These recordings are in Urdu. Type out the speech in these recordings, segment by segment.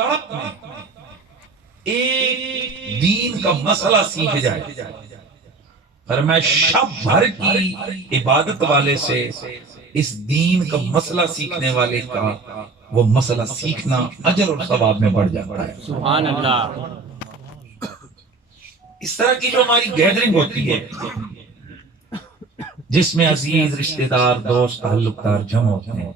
تڑپ میں ایک دین کا مسئلہ سیکھ جائے، فرمایا شب بھر کی عبادت والے سے اس دین کا مسئلہ سیکھنے والے کا وہ مسئلہ سیکھنا اجر اور ثواب میں بڑھ جاتا ہے۔ سبحان اللہ۔ اس طرح کی جو ہماری گیدرنگ ہوتی ہے جس میں عزیز رشتہ دار دوست تعلقدار جمع ہوتے ہیں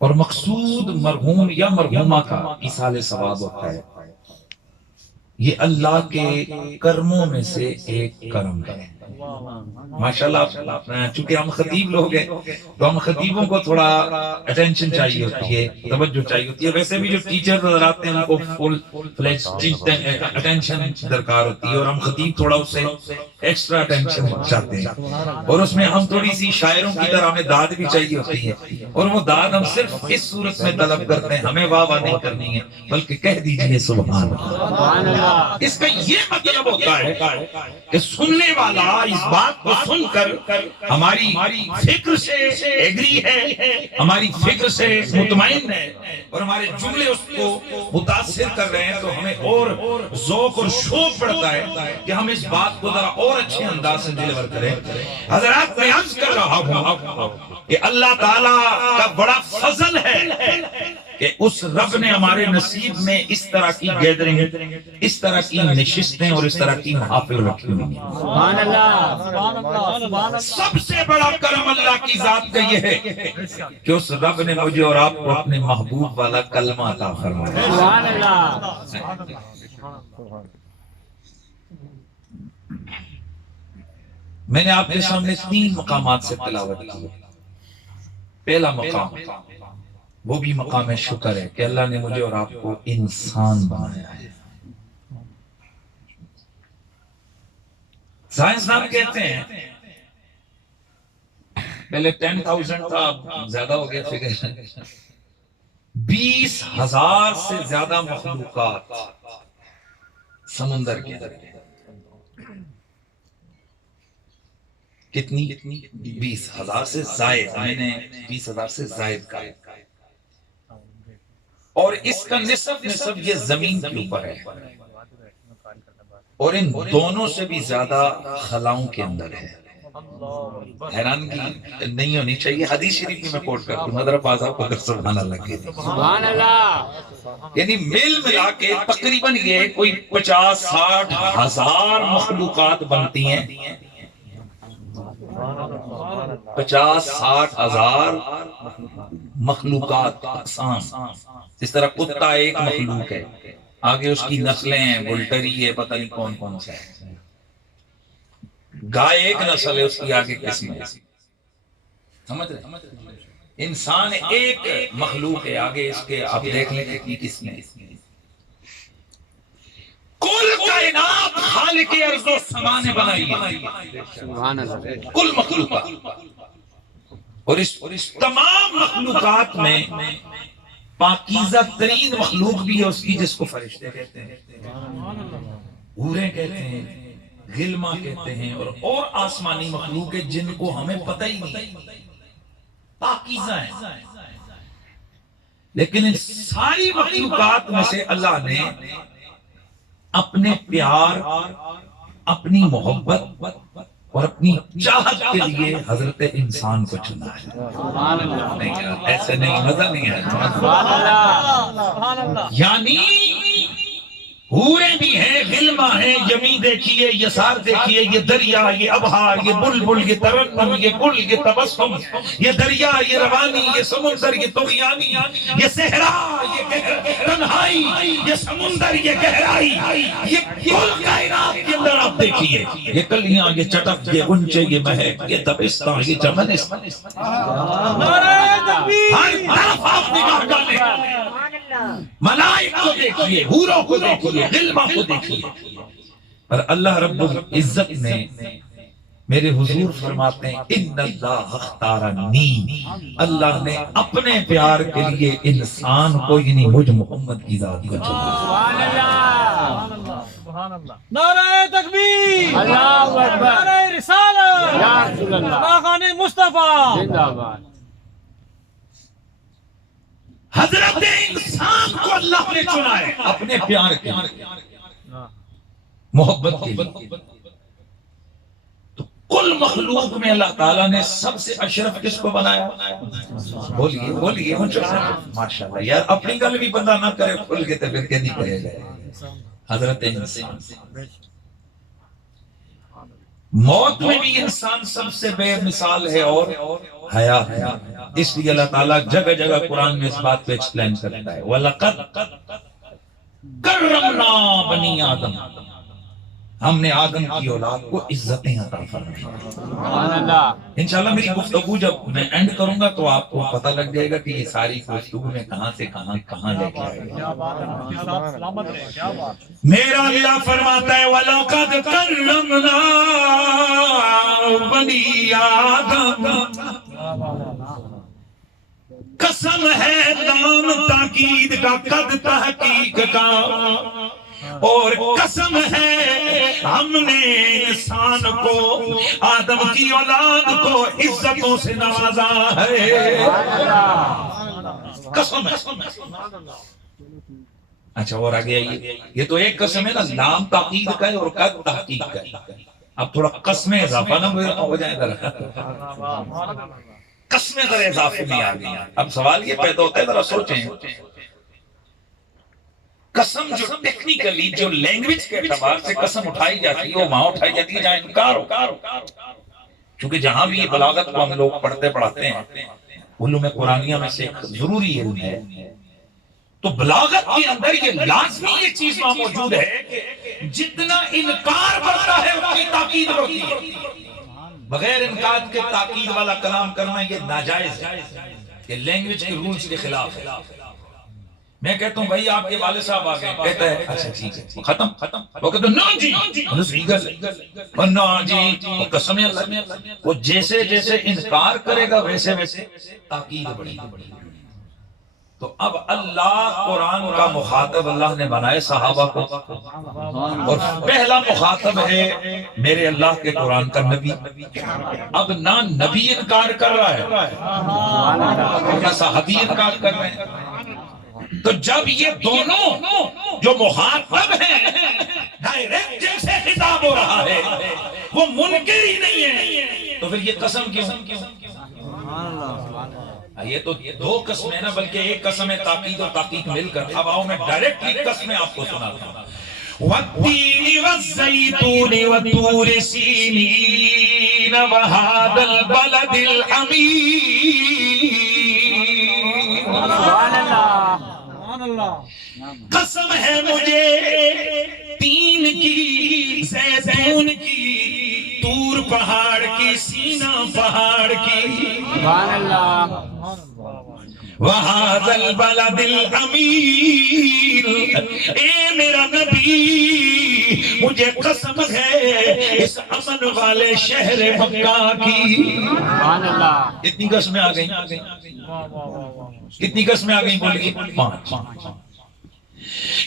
اور مقصود مرحوم یا مرحومہ کا ایصال ثواب ہوتا ہے، یہ اللہ کے کرموں میں سے ایک کرم ہے۔ ماشاءاللہ چونکہ ہم خطیب لوگ ہیں تو ہم خطیبوں کو تھوڑا اٹینشن چاہیے ہوتی ہے، توجہ چاہیے ہوتی ہے، ویسے بھی جو ٹیچر نظر آتے ہیں ان کو فل فلیج اٹینشن درکار ہوتی ہے، اور ہم خطیب تھوڑا اس سے ایکسٹرا اٹینشن چاہتے ہیں، اور اس میں ہم تھوڑی سی شاعروں کی طرح ہمیں داد بھی چاہیے ہوتی ہے، اور وہ داد ہم صرف اس صورت میں طلب کرتے ہیں، ہمیں واہ واہ نہیں کرنی ہے بلکہ کہہ دیجئے سبحان اللہ۔ اس کا یہ مطلب ہوتا ہے کہ سننے والا اس بات کو سن کر ہماری فکر سے ایگری ہے، ہماری فکر سے مطمئن ہے، اور ہمارے جملے اس کو متاثر کر رہے ہیں، تو ہمیں اور ذوق اور شوق بڑھتا ہے کہ ہم اس بات کو ذرا اور اچھے انداز سے ڈیلیور کریں۔ حضرات میں عرض کر رہا ہوں کہ اللہ تعالیٰ کا بڑا فضل ہے کہ اس رب نے ہمارے نصیب میں اس طرح کی گیدرنگ، اس طرح کی نشستیں اور اس طرح کی محافل رکھی ہوئی ہیں۔ سبحان اللہ۔ سب سے بڑا کرم اللہ کی ذات کا یہ ہے کہ اس رب نے مجھے اور آپ کو اپنے محبوب والا کلمہ عطا فرمایا۔ سبحان اللہ۔ میں نے آپ کے سامنے 3 مقامات سے تلاوت کی۔ پہلا مقام وہ بھی مقام شکر ہے کہ اللہ نے مجھے اور آپ کو انسان بنایا ہے۔ سائنسدان کہتے ہیں پہلے 10,000 تھا، اب زیادہ ہو گیا فگر، 20,000 سے زیادہ مخلوقات سمندر کے اندر۔ کتنی؟ 20,000 سے زائد، میں نے 20,000 سے زائد کہا، اور اس کا نصف یہ زمین کے اوپر ہے، اور ان دونوں سے بھی زیادہ خلاؤں کے اندر ہے۔ حیرانگی نہیں ہونی چاہیے، حدیث شریف میں کوٹ کرتا ہوں، مدر بازا کو سبحان اللہ کے سبحان اللہ۔ یعنی مل ملا کے تقریباً یہ کوئی 50-60 ہزار مخلوقات بنتی ہیں، 50-60 ہزار مخلوقات، اقسام۔ اس طرح کتا ایک مخلوق ہے، آگے اس کی نسلیں ہیں، بلٹری ہے، پتہ نہیں کون کون سا ہے، گائے ایک نسل ہے، اس کی آگے قسم ہے، سمجھ رہے؟ انسان ایک مخلوق ہے، آگے اس کے آپ دیکھ لیں کہ کس میں کل کائنات خالق ارض و سما نے بنائی ہے، سبحان اللہ۔ کل مخلوقات، اور اس تمام مخلوقات میں پاکیزہ ترین مخلوق بھی ہے اس کی، جس کو فرشتے کہتے ہیں، حوریں کہتے ہیں، غلما کہتے ہیں، اور آسمانی مخلوق ہے جن کو ہمیں پتہ ہی نہیں، پاکیزہ ہیں۔ لیکن ان ساری مخلوقات میں سے اللہ نے اپنے پیار، اپنی محبت اور اپنی چاہت کے لیے حضرت انسان کو چنا ہے۔ نہیں، ایسے نہیں، مزہ نہیں ہے۔ یعنی حوریں بھی ہیں، غلما ہیں، یمین دیکھیے، یسار دیکھیے، یہ دریا، یہ ابحار، یہ بلبل، یہ ترنم، یہ گل، یہ تبسم، یہ دریا، یہ روانی، یہ سمندر، یہ طغیانی، یہ صحرا، یہ تنہائی، یہ سمندر، یہ گہرائی، یہ کل کائنات کے اندر آپ دیکھیے، یہ کلیاں، یہ چٹک، یہ غنچے، یہ مہک، یہ دبستان، یہ چمنستان، ہر طرف آپ نگاہ ڈالیں، ملائک کو دیکھیے، حوروں کو دیکھیے، غلما کو دیکھیے، اور اللہ رب العزت نے میرے حضور فرماتے ہیں ان اللہ اختارنی، اللہ نے اپنے پیار کے لیے انسان کو، یعنی مجھ محمد کی ذات کو چنا۔ سبحان اللہ۔ سبحان اللہ۔ نعرہ تکبیر، اللہ اکبر، نعرہ رسالت، یا رسول اللہ، خاقان مصطفیٰ زندہ باد۔ حضرت انسان کو اللہ نے چنا ہے اپنے پیار کے محبت کے لیے. تو کل مخلوق میں اللہ تعالیٰ نے سب سے اشرف کس کو بنایا؟ بولیے بولیے ماشاءاللہ. یار اپنی گل بھی بندہ نہ کرے کھل کے تو پھر کہ نہیں کرے گا. حضرت انسان موت میں بھی انسان سب سے بے مثال ہے اور حیا ہے. اس لیے اللہ تعالیٰ جگہ جگہ قرآن میں اس بات کو ایکسپلین کرتا ہے وَلَقَدْ کَرَّمْنَا بَنِي آدم. ہم نے آدم کی اولاد کو عزتیں عطا فرمائیں. سبحان اللہ. انشاءاللہ میری گفتگو جب میں اینڈ کروں گا تو آپ کو پتہ لگ جائے گا کہ یہ ساری گفتگو میں کہاں سے کہاں لے کے آئے گا. میرا اللہ فرماتا ہے وَلَقَدْ كَرَّمْنَا بَنِي آدم. قسم ہے لام تاکید کا قد تحقیق کا اور قسم ہے ہم نے انسان کو آدم کی اولاد کو عزتوں سے نوازا ہے. قسم ہے. اچھا اور آگے آئیے. یہ تو ایک قسم ہے نا لام تاکید کا ہے اور قد تحقیق کا ہے. اب تھوڑا قسمیں اضافہ نہ ہو جائے ذرا. قسمیں ذرا اضافے میں آ گئی. اب سوال یہ پیدا ہوتا ہے ذرا سوچیں قسم جو ٹیکنیکلی جو لینگویج کے اعتبار سے قسم اٹھائی جاتی ہے وہ وہاں اٹھائی جاتی ہے جہاں انکار ہو. چونکہ جہاں بھی یہ بلاغت کو ہم لوگ پڑھتے ہیں علوم قرآنیہ میں سے ایک ضروری علم ہے. تو بلاغت کے اندر یہ لازمی یہ چیز وہاں موجود ہے کہ جتنا انکار بڑھتا ہے اس کی تاکید بڑھتی ہے. بغیر انکار کے تاکید والا کلام کرنا یہ ناجائز ہے. یہ لینگویج کے رولز کے خلاف ہے. میں کہتا ہوں بھائی آپ کے والد صاحب آ گئے کہتا ہے اچھا ٹھیک ہے ختم. وہ کہتا ہے نا جی نا جی قسم اللہ. وہ جیسے جیسے انکار کرے گا ویسے ویسے تاکید بڑھی. تو اب اللہ قرآن کا مخاطب اللہ نے بنائے صحابہ کو اور پہلا مخاطب ہے میرے اللہ کے قرآن کا نبی. اب نہ نبی انکار کر رہا ہے نہ صحابی انکار کر رہے ہیں. تو جب یہ دونوں جو مخاطب ہیں ڈائریکٹ جیسے خطاب ہو رہا ہے وہ منکر ہی نہیں ہے تو پھر یہ قسم کیوں؟ یہ تو دو قسمیں نا بلکہ ایک قسم ہے تاکید اور تحقیق مل کر. اب آؤ میں ڈائریکٹلی قسمیں آپ کو سناتا ہوں. وَالتِّينِ وَالزَّيْتُونِ وَطُورِ سِينِينَ وَهَذَا الْبَلَدِ الْأَمِينِ. قسم ہے مجھے تین کی زیتون کی طور پہاڑ کی سینا پہاڑ کی وَهَذَا الْبَلَدِ الْأَمِينِ. اے میرا نبی مجھے قسم ہے اس امن والے شہر مکہ کی. اتنی قسمیں آ گئیں. کتنی قسمیں آ گئیں بولیے؟ 5.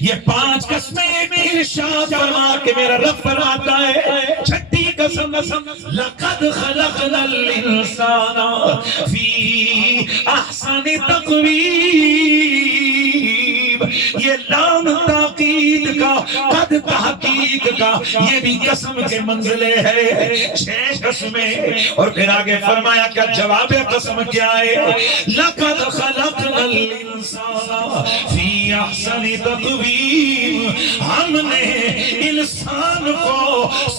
یہ 5 قسمیں ایک ارشاد فرما کے میرا رب فرماتا ہے. چھٹی قسم لقد خلقنا الانسان فی احسن تقویم. یہ لام تاکید کا قد تحقیق کا یہ بھی قسم کے منزلے ہے. 6 قسمیں اور پھر آگے فرمایا کیا جواب قسم کیا ہے؟ لقد خلقنا الانسان فی احسن تقویم. ہم نے انسان کو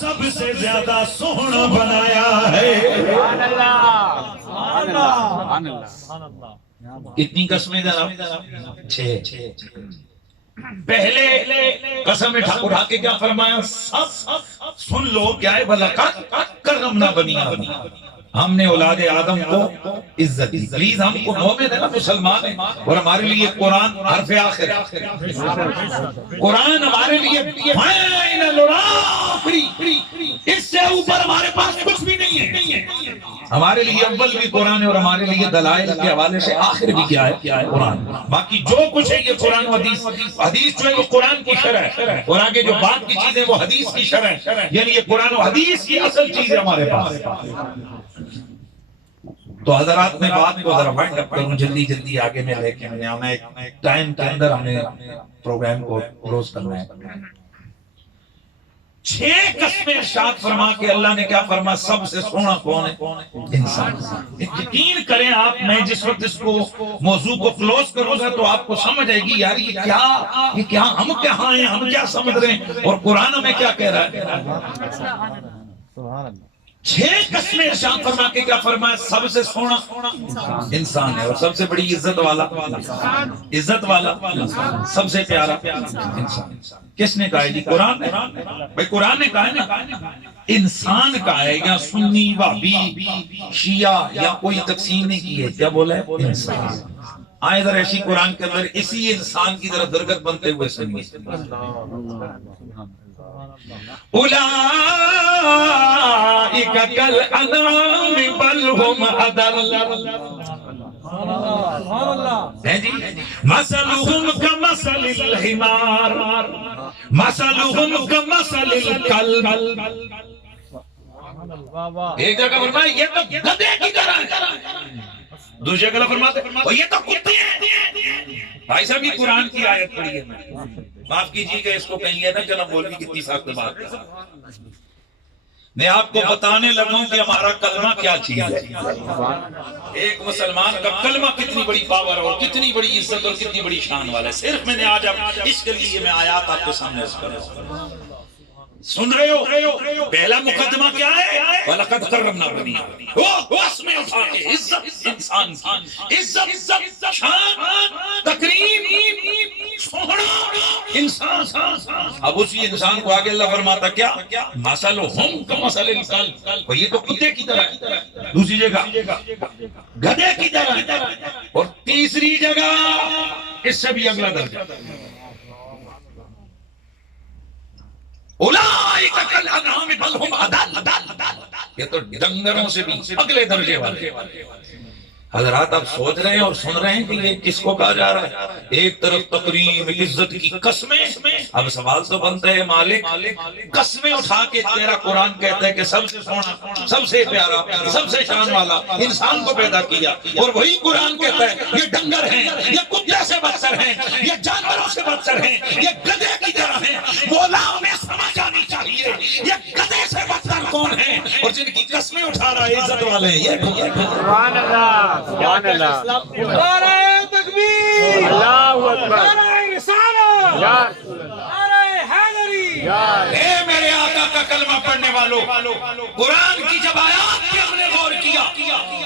سب سے زیادہ سونا بنایا ہے. کتنی قسمیں جناب؟ 6. پہلے قسم اٹھا کے کیا فرمایا؟ سن لو کیا ہے؟ وَلَقَدْ كَرَّمْنَا بَنِي آدَمَ. ہم نے اولاد آدم کو عزت دی. پلیز ہم کو مومن ہے نا مسلمان ہیں اور ہمارے لیے قرآن حرف آخر ہے. قرآن ہمارے لیے فائنل اور آخری. اس سے اوپر ہمارے پاس کچھ بھی نہیں ہے. ہمارے لیے اول بھی قرآن ہے اور ہمارے لیے دلائل کے حوالے سے آخر بھی کیا ہے؟ قرآن. باقی جو کچھ ہے یہ قرآن و حدیث. حدیث جو ہے وہ قرآن کی شرح ہے اور آگے جو بات کی چیزیں وہ حدیث کی شرح ہے. یعنی یہ قرآن و حدیث کی اصل چیز ہے ہمارے پاس. تو حضرات میں بات کو ذرا وائنڈ اپ کروں، جلدی جلدی آگے میں لے کے آنا ہے، ایک ٹائم کے اندر ہمیں پروگرام کو کلوز کرنا ہے۔ 6 قسمیں ارشاد فرما کے اللہ نے کیا فرما، سب سے سونا کون ہے؟ انسان۔ یقین کریں آپ، میں جس وقت اس کو موضوع کو کلوز کروں گا تو آپ کو سمجھ آئے گی یار یہ کیا ہم کہاں ہیں، ہم کیا سمجھ رہے ہیں اور قرآن میں کیا کہہ رہا ہے۔ 6 قسمیں ارشاد فرما کے کیا فرمایا، سب سے سونا انسان ہے، اور سب سے بڑی عزت والا سب سے پیارا انسان۔ کس نے کہا ہے جی؟ قرآن نے۔ بھائی قرآن نے کہا ہے نا، انسان کا ہے، یا سنی وہابی شیعہ یا کوئی تقسیم نہیں کی ہے، کیا بولا ہے؟ انسان۔ آئے ذرا ایسی قرآن کے اندر اسی انسان کی طرح درگت بنتے ہوئے سنیے۔ اولئک کالانعام بل هم اضل، مثلهم كمثل الحمار مثلهم كمثل الكلب۔ ایک جگہ فرمایا یہ تو گدھے کی طرح ہے، دوسری جگہ فرماتے یہ تو کتے ہیں۔ بھائی صاحب یہ قرآن کی آیت پڑھی ہے، معاف کیجیے کہ اس کو کہیں گے نا جناب مولوی کتنی سخت بات ہے۔ میں آپ کو بتانے لگوں کہ ہمارا کلمہ کیا چیز ہے۔ ایک مسلمان کا کلمہ کتنی بڑی پاور اور کتنی بڑی عزت اور کتنی بڑی شان والا ہے۔ صرف میں نے آج اس کے لیے میں آیات آپ کے سامنے اس پر سن رہے ہو۔ پہلا مقدمہ کیا ہے؟ وَلَقَدْ كَرَّمْنَا بَنِي آدَمَ۔ وہ اس میں اٹھا کے عزت انسان کی، عزت شان تکریم سونا انسان۔ اب اسی انسان کو آگے اللہ فرماتا کیا، مَثَلُهُمْ كَمَثَلِ الْكَلْبِ، یہ تو کتے کی طرح، دوسری جگہ گدھے کی طرح، اور تیسری جگہ اس سے بھی اگلا درجہ، اولئک کالانعام بل هم اضل، یہ تو ڈنگروں سے بھی اگلے درجے والے۔ حضرات آپ سوچ رہے ہیں اور سن رہے ہیں کہ یہ کس کو کہا جا رہا ہے؟ ایک طرف تکریم عزت کی قسمیں، اب سوال تو بنتا ہے مالک قسمیں اٹھا کے تیرا قرآن کہتا ہے کہ سب سے سونا سب سے پیارا سب سے شان والا انسان کو پیدا کیا، اور وہی قرآن کہتا ہے یہ ڈنگر ہیں، یہ کتے سے بدتر ہیں، یہ جانوروں سے بدتر ہیں، یہ گدھے کی طرح ہیں۔ مولا انہیں سمجھ آنی چاہیے یہ گدھے سے بدتر کون ہیں، اور جن کی قسمیں اٹھا رہا ہے عزت والے ہیں۔ یہ سبحان اللہ، سبحان اللہ، نعرہ تکبیر، اللہ اکبر، نعرہ رسالت، یا رسول اللہ، نعرہ حیدری۔ اے میرے آقا کا کلمہ پڑھنے والوں، قرآن کی جب آیات پہ ہم نے غور کیا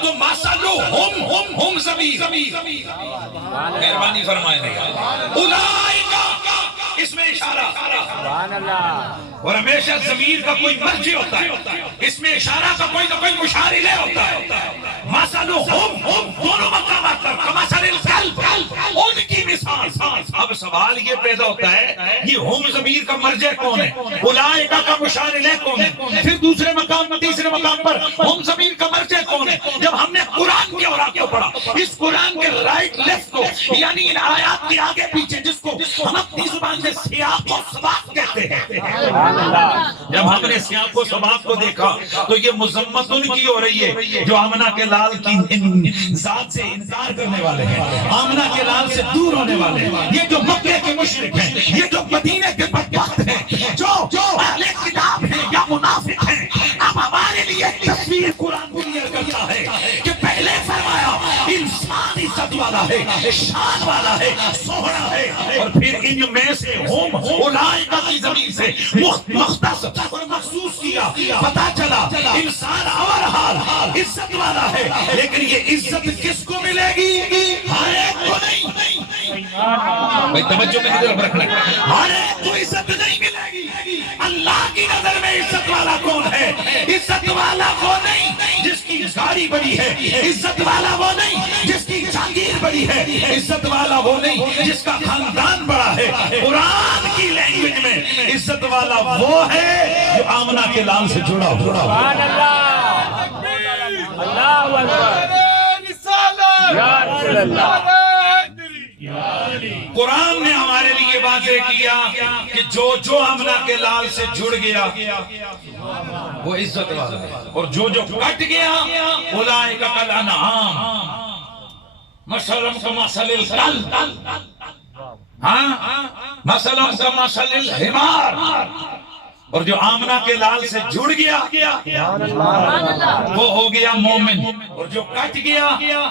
تو مثلہم زمیر، مہربانی فرمائیں اولئک، اس میں اشارہ، سبحان اللہ، اور ہمیشہ ضمیر کا کوئی مرجع ہوتا ہے، اس میں اشارہ کا کوئی نہ کوئی مشار الیہ ہوتا ہے۔ مثلہم دونوں مقامات پر کمثل الکلب، ان کی مثال۔ اب سوال یہ پیدا ہوتا ہے یہ ہم ضمیر کا مرجع کون ہے، اولئک کا مشار الیہ کون ہے، پھر دوسرے مقام تیسرے مقام پر ہم ضمیر کا مرجع کون ہے۔ جب ہم نے قرآن کے اوراق کو پڑھا، اس قرآن کے رائٹ لیفٹ کو، یعنی ان آیات کے آگے پیچھے، جس کو ہم اپنی زبان سے سیاق و سباق کہتے ہیں، جب ہم نے سیاق و سباق کو دیکھا تو یہ مذمت ان کی ہو رہی ہے جو آمنہ کے لال کی ذات سے انکار کرنے والے ہیں، آمنہ کے لال سے دور ہونے والے ہیں، یہ جو مکے کے مشرک ہیں، یہ جو مدینے کے بدبخت ہیں، جو اہل کتاب ہیں یا منافق ہیں۔ اب ہمارے لیے تصویر قرآن کلیئر کرتا ہے کہ پہلے فرمایا انسان عزت والا ہے، شان والا ہے، سونا ہے، اور پھر ان میں سے ہم اولئک کی ضمیر سے مختص اور مخصوص کیا، پتا چلا انسان اور حال عزت والا ہے، لیکن یہ عزت کس کو ملے گی؟ ہر ایک کو نہیں۔ بھائی توجہ میں ادھر رکھنا، ہر ایک کو عزت نہیں ملے گی۔ اللہ کی نظر میں عزت والا کون ہے؟ عزت والا وہ نہیں جس کی گاڑی بڑی ہے، عزت والا وہ نہیں جس کی جہانگیر بڑی ہے، عزت والا وہ نہیں جس کا خاندان بڑا ہے۔ قرآن کی لینگویج میں عزت والا وہ ہے جو آمنہ کے لال سے جڑا ہوا۔ سبحان اللہ، اللہ اکبر، نعرہ رسالت، یا رسول اللہ، نعرہ حیدری۔ قرآن نے ہمارے لیے واضح کیا کہ جو آمنہ کے لال سے جڑ گیا وہ عزت والا ہے، اور جو کٹ گیا اولئک کالانعام مثلهم کمثل الکلب، مثلهم کمثل الحمار۔ اور جو آمنہ کے لال سے جڑ گیا وہ ہو گیا مومن، اور جو کٹ گیا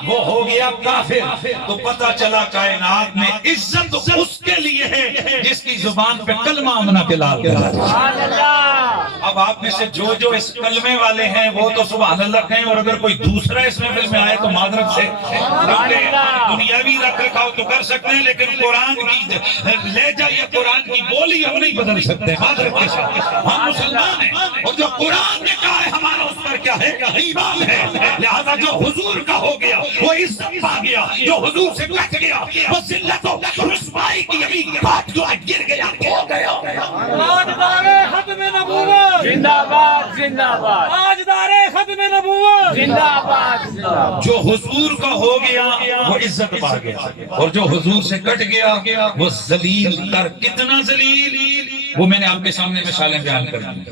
وہ ہو گیا کافر۔ تو پتہ چلا کائنات میں عزت اس کے لیے ہے جس کی زبان پہ کلمہ آمنہ کے لال ہے۔ اب آپ میں سے جو اس کلمے والے ہیں وہ تو سبحان اللہ کہیں، اور اگر کوئی دوسرا اس محفل میں آئے تو معذرت سے دنیاوی رکھ رکھاؤ تو کر سکتے ہیں، لیکن قرآن کی لہجہ یا قرآن کی بولی ہم نہیں بدل سکتے، معذرت کے ساتھ۔ ہم مسلمان ہیں، اور جو قرآن نے کہا ہے ہمارا اس پر کیا ہے؟ ایمان ہے۔ لہذا جو حضور کا ہو گیا وہ عزت پا گیا، جو حضور سے کٹ گیا وہ ذلت و رسوائی کی ابھی بات جو گر گیا ہو گیا۔ تاجدار ختم نبوت زندہ باد، زندہ باد، تاجدار ختم نبوت زندہ باد، زندہ باد۔ جو حضور کا ہو گیا وہ عزت پا گیا، اور جو حضور سے کٹ گیا وہ ذلیل کر، کتنا ذلیل، وہ میں نے آپ کے سامنے مثالیں بیان کر دی۔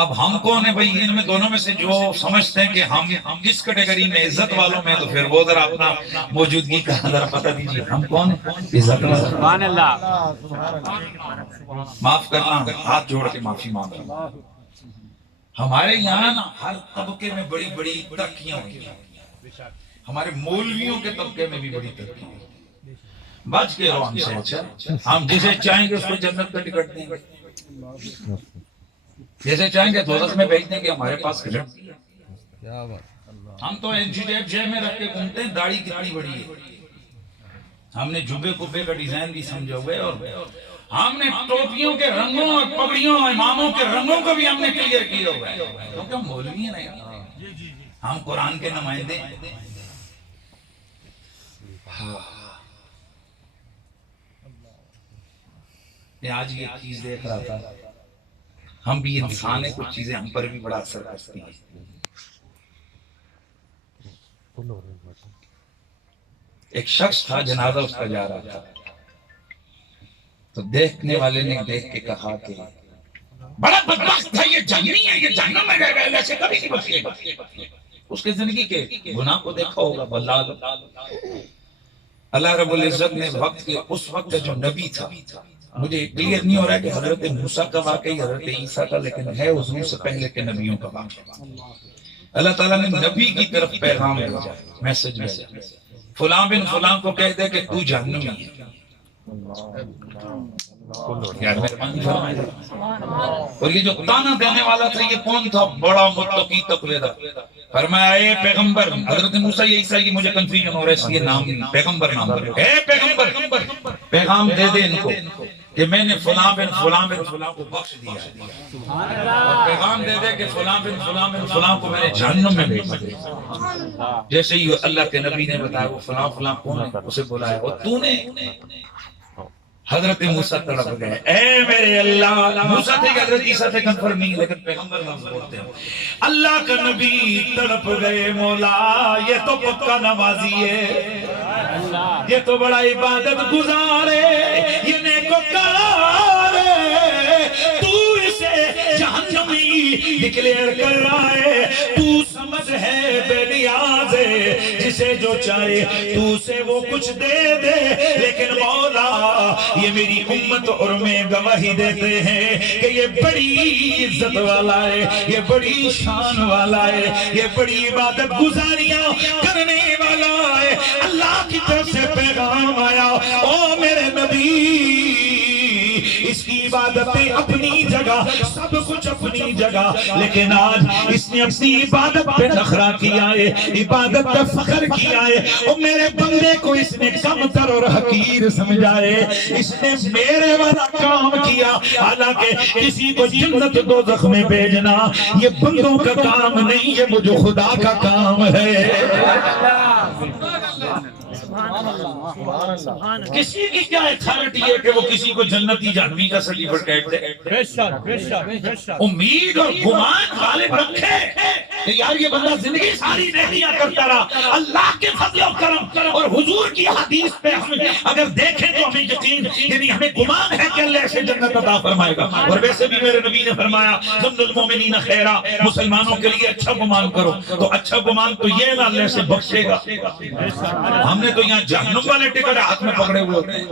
اب ہم کون ہیں بھائی؟ ان میں دونوں میں سے جو سمجھتے ہیں کہ ہم کس کیٹیگری میں عزت والوں میں، تو پھر وہ ذرا اپنا موجودگی کا ذرا پتہ دیجیے، ہم کون ہیں؟ عزت والے۔ سبحان اللہ۔ معاف کرنا، ہاتھ جوڑ کے معافی مانگ رہا ہوں۔ ہمارے یہاں نا ہر طبقے میں بڑی بڑی ترقیاں ہوئی ہیں، ہمارے مولویوں کے طبقے میں بھی بڑی ترقی ہے۔ بچ کے رہو ہم سے، اچھا ہم جسے چاہیں گے اس کو جنت کا ٹکٹ دیں گے، جیسے چاہیں گے دوزخ میں بھیج دیں گے، ہمارے پاس گارنٹی ہے۔ ہم تو جیب میں رکھ کے گھومتے ہیں، داڑھی کتنی بڑی ہے، ہم نے جبے کبے کا ڈیزائن بھی سمجھا ہوئے، اور ہم نے ٹوپیوں کے رنگوں اور پگڑیوں اور اماموں کے رنگوں کو بھی ہم نے کلیئر کیا ہوا ہے، کیونکہ ہم مولوی ہیں نہیں، ہم قرآن کے نمائندے ہیں۔ میں آج یہ چیز دیکھ رہا تھا، ہم بھی انسان ہیں، کچھ چیزیں ہم پر بھی بڑا اثر کرتی ہیں۔ ایک شخص تھا، جنازہ اس کا جا رہا تھا، تو دیکھنے والے نے دیکھ کے کہا کہ بڑا بدبخت ہے، یہ جہنمی ہے، یہ جہنم میں رہ گئے، ایسے کبھی نہیں بچے گا۔ اس کے زندگی کے گناہ کو دیکھا ہوگا، بلال۔ اللہ رب العزت نے وقت کے اس وقت جو نبی تھا، مجھے کلیئر نہیں ہو رہا ہے کہ حضرت موسیٰ کا واقعی حضرت عیسیٰ کا، لیکن ہے حضور سے پہلے کے نبیوں کا واقعہ۔ اللہ تعالیٰ نے نبی کی طرف پیغام بھیجا، میسج بھیجا، فلاں بن فلاں کو کہہ دے کہ تو جہنمی ہے۔ یار مہربانی فرمائے۔ اور یہ جو تانا دینے والا تھا یہ کون تھا؟ بڑا متقی تقوی دار۔ فرمایا اے پیغمبر، حضرت موسیٰ یا عیسیٰ کی مجھے کنفیوژن ہو رہا ہے اس لیے نام نہیں، پیغمبر نام کرو، اے پیغمبر پیغام دے دے ان کو کہ میں نے فلاں بن فلاں کو بخش دیا، اور پیغام دے دے کہ فلاں بن فلاں کو میں نے جہنم میں بھیج دیا۔ جیسے ہی اللہ کے نبی نے بتایا وہ فلاں کون ہے، اسے بلایا، اور تو نے حضرت موسیٰ تڑپ گئے، اے میرے اللہ۔ موسیٰ تھے کہ حضرت عیسیٰ تھے کنفرم نہیں، لیکن پیغمبر نام بولتے ہیں۔ اللہ کا نبی تڑپ گئے، مولا یہ تو پکا نمازی ہے، یہ تو بڑا عبادت گزار ہے، یہ نیکوکار ہے، تو اسے جہنمی ڈکلیئر کر رہا ہے، تو سمجھ ہے بے نیاز ہے، جسے جو چاہے تو اسے وہ کچھ دے دے، لیکن مولا یہ میری امت اور میں گواہی دیتے ہیں کہ یہ بڑی عزت والا ہے، یہ بڑی شان والا ہے، یہ بڑی عبادت گزاریاں کرنے والا ہے۔ اللہ کی طرف سے پیغام آیا، او میرے نبی، اس کی عبادتیں اپنی جگہ، سب کچھ اپنی جگہ، لیکن آج اس نے اپنی عبادت پہ نخرہ کیا ہے، عبادت پہ فخر کیا ہے، اور میرے بندے کو اس نے کم تر اور حقیر سمجھا ہے، اس نے میرے والا کام کیا۔ حالانکہ کسی کو جنت دوزخ میں بھیجنا یہ بندوں کا کام نہیں، یہ مجھے خدا کا کام ہے۔ کسی کی کیا اتھارٹی ہے کہ وہ کسی کو جنتی جہنمی کا سرٹیفکیٹ دے؟ امید اور گمان غالب رکھے کہ یار یہ بندہ زندگی ساری نیکیاں کرتا رہا، اللہ کے فضل و کرم اور حضور کی حدیث پہ ہم اگر دیکھیں تو ہمیں یقین، یعنی ہمیں گمان ہے کہ اللہ ایسے جنت عطا فرمائے گا۔ اور ویسے بھی میرے نبی نے فرمایا ظن المومنین خیرا، مسلمانوں کے لیے اچھا گمان کرو، تو اچھا گمان تو یہ نہ اللہ سے بخشے گا۔ ہم نے تو یہاں جہنم والے ٹکٹ ہاتھ میں پکڑے ہوئے ہوتے ہیں۔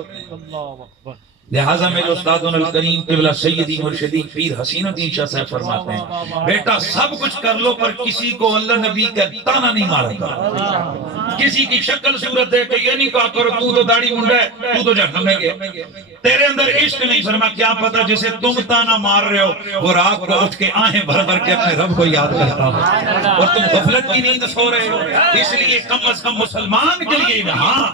لہٰذا میرے استادوں الکریم قبلہ سیدی مرشدی پیر حسین الدین شاہ صاحب فرماتے ہیں بیٹا سب کچھ کر لو پر کسی کو اللہ نبی کا تانا نہیں مارے گا، کسی کی شکل صورت ہے کہ یہ نہیں کہا کرو تو تو داڑھی منڈا ہے، تو تو جہنم میں گیا، تیرے اندر عشق نہیں۔ فرما کیا پتا جسے تم تانا مار رہے ہو وہ رات کو اٹھ کے آہیں بھر بھر کے اپنے رب کو یاد کرتا ہو اور تم غفلت کی نیند سو رہے ہو۔ اس لیے کم از کم مسلمان کے لیے ہاں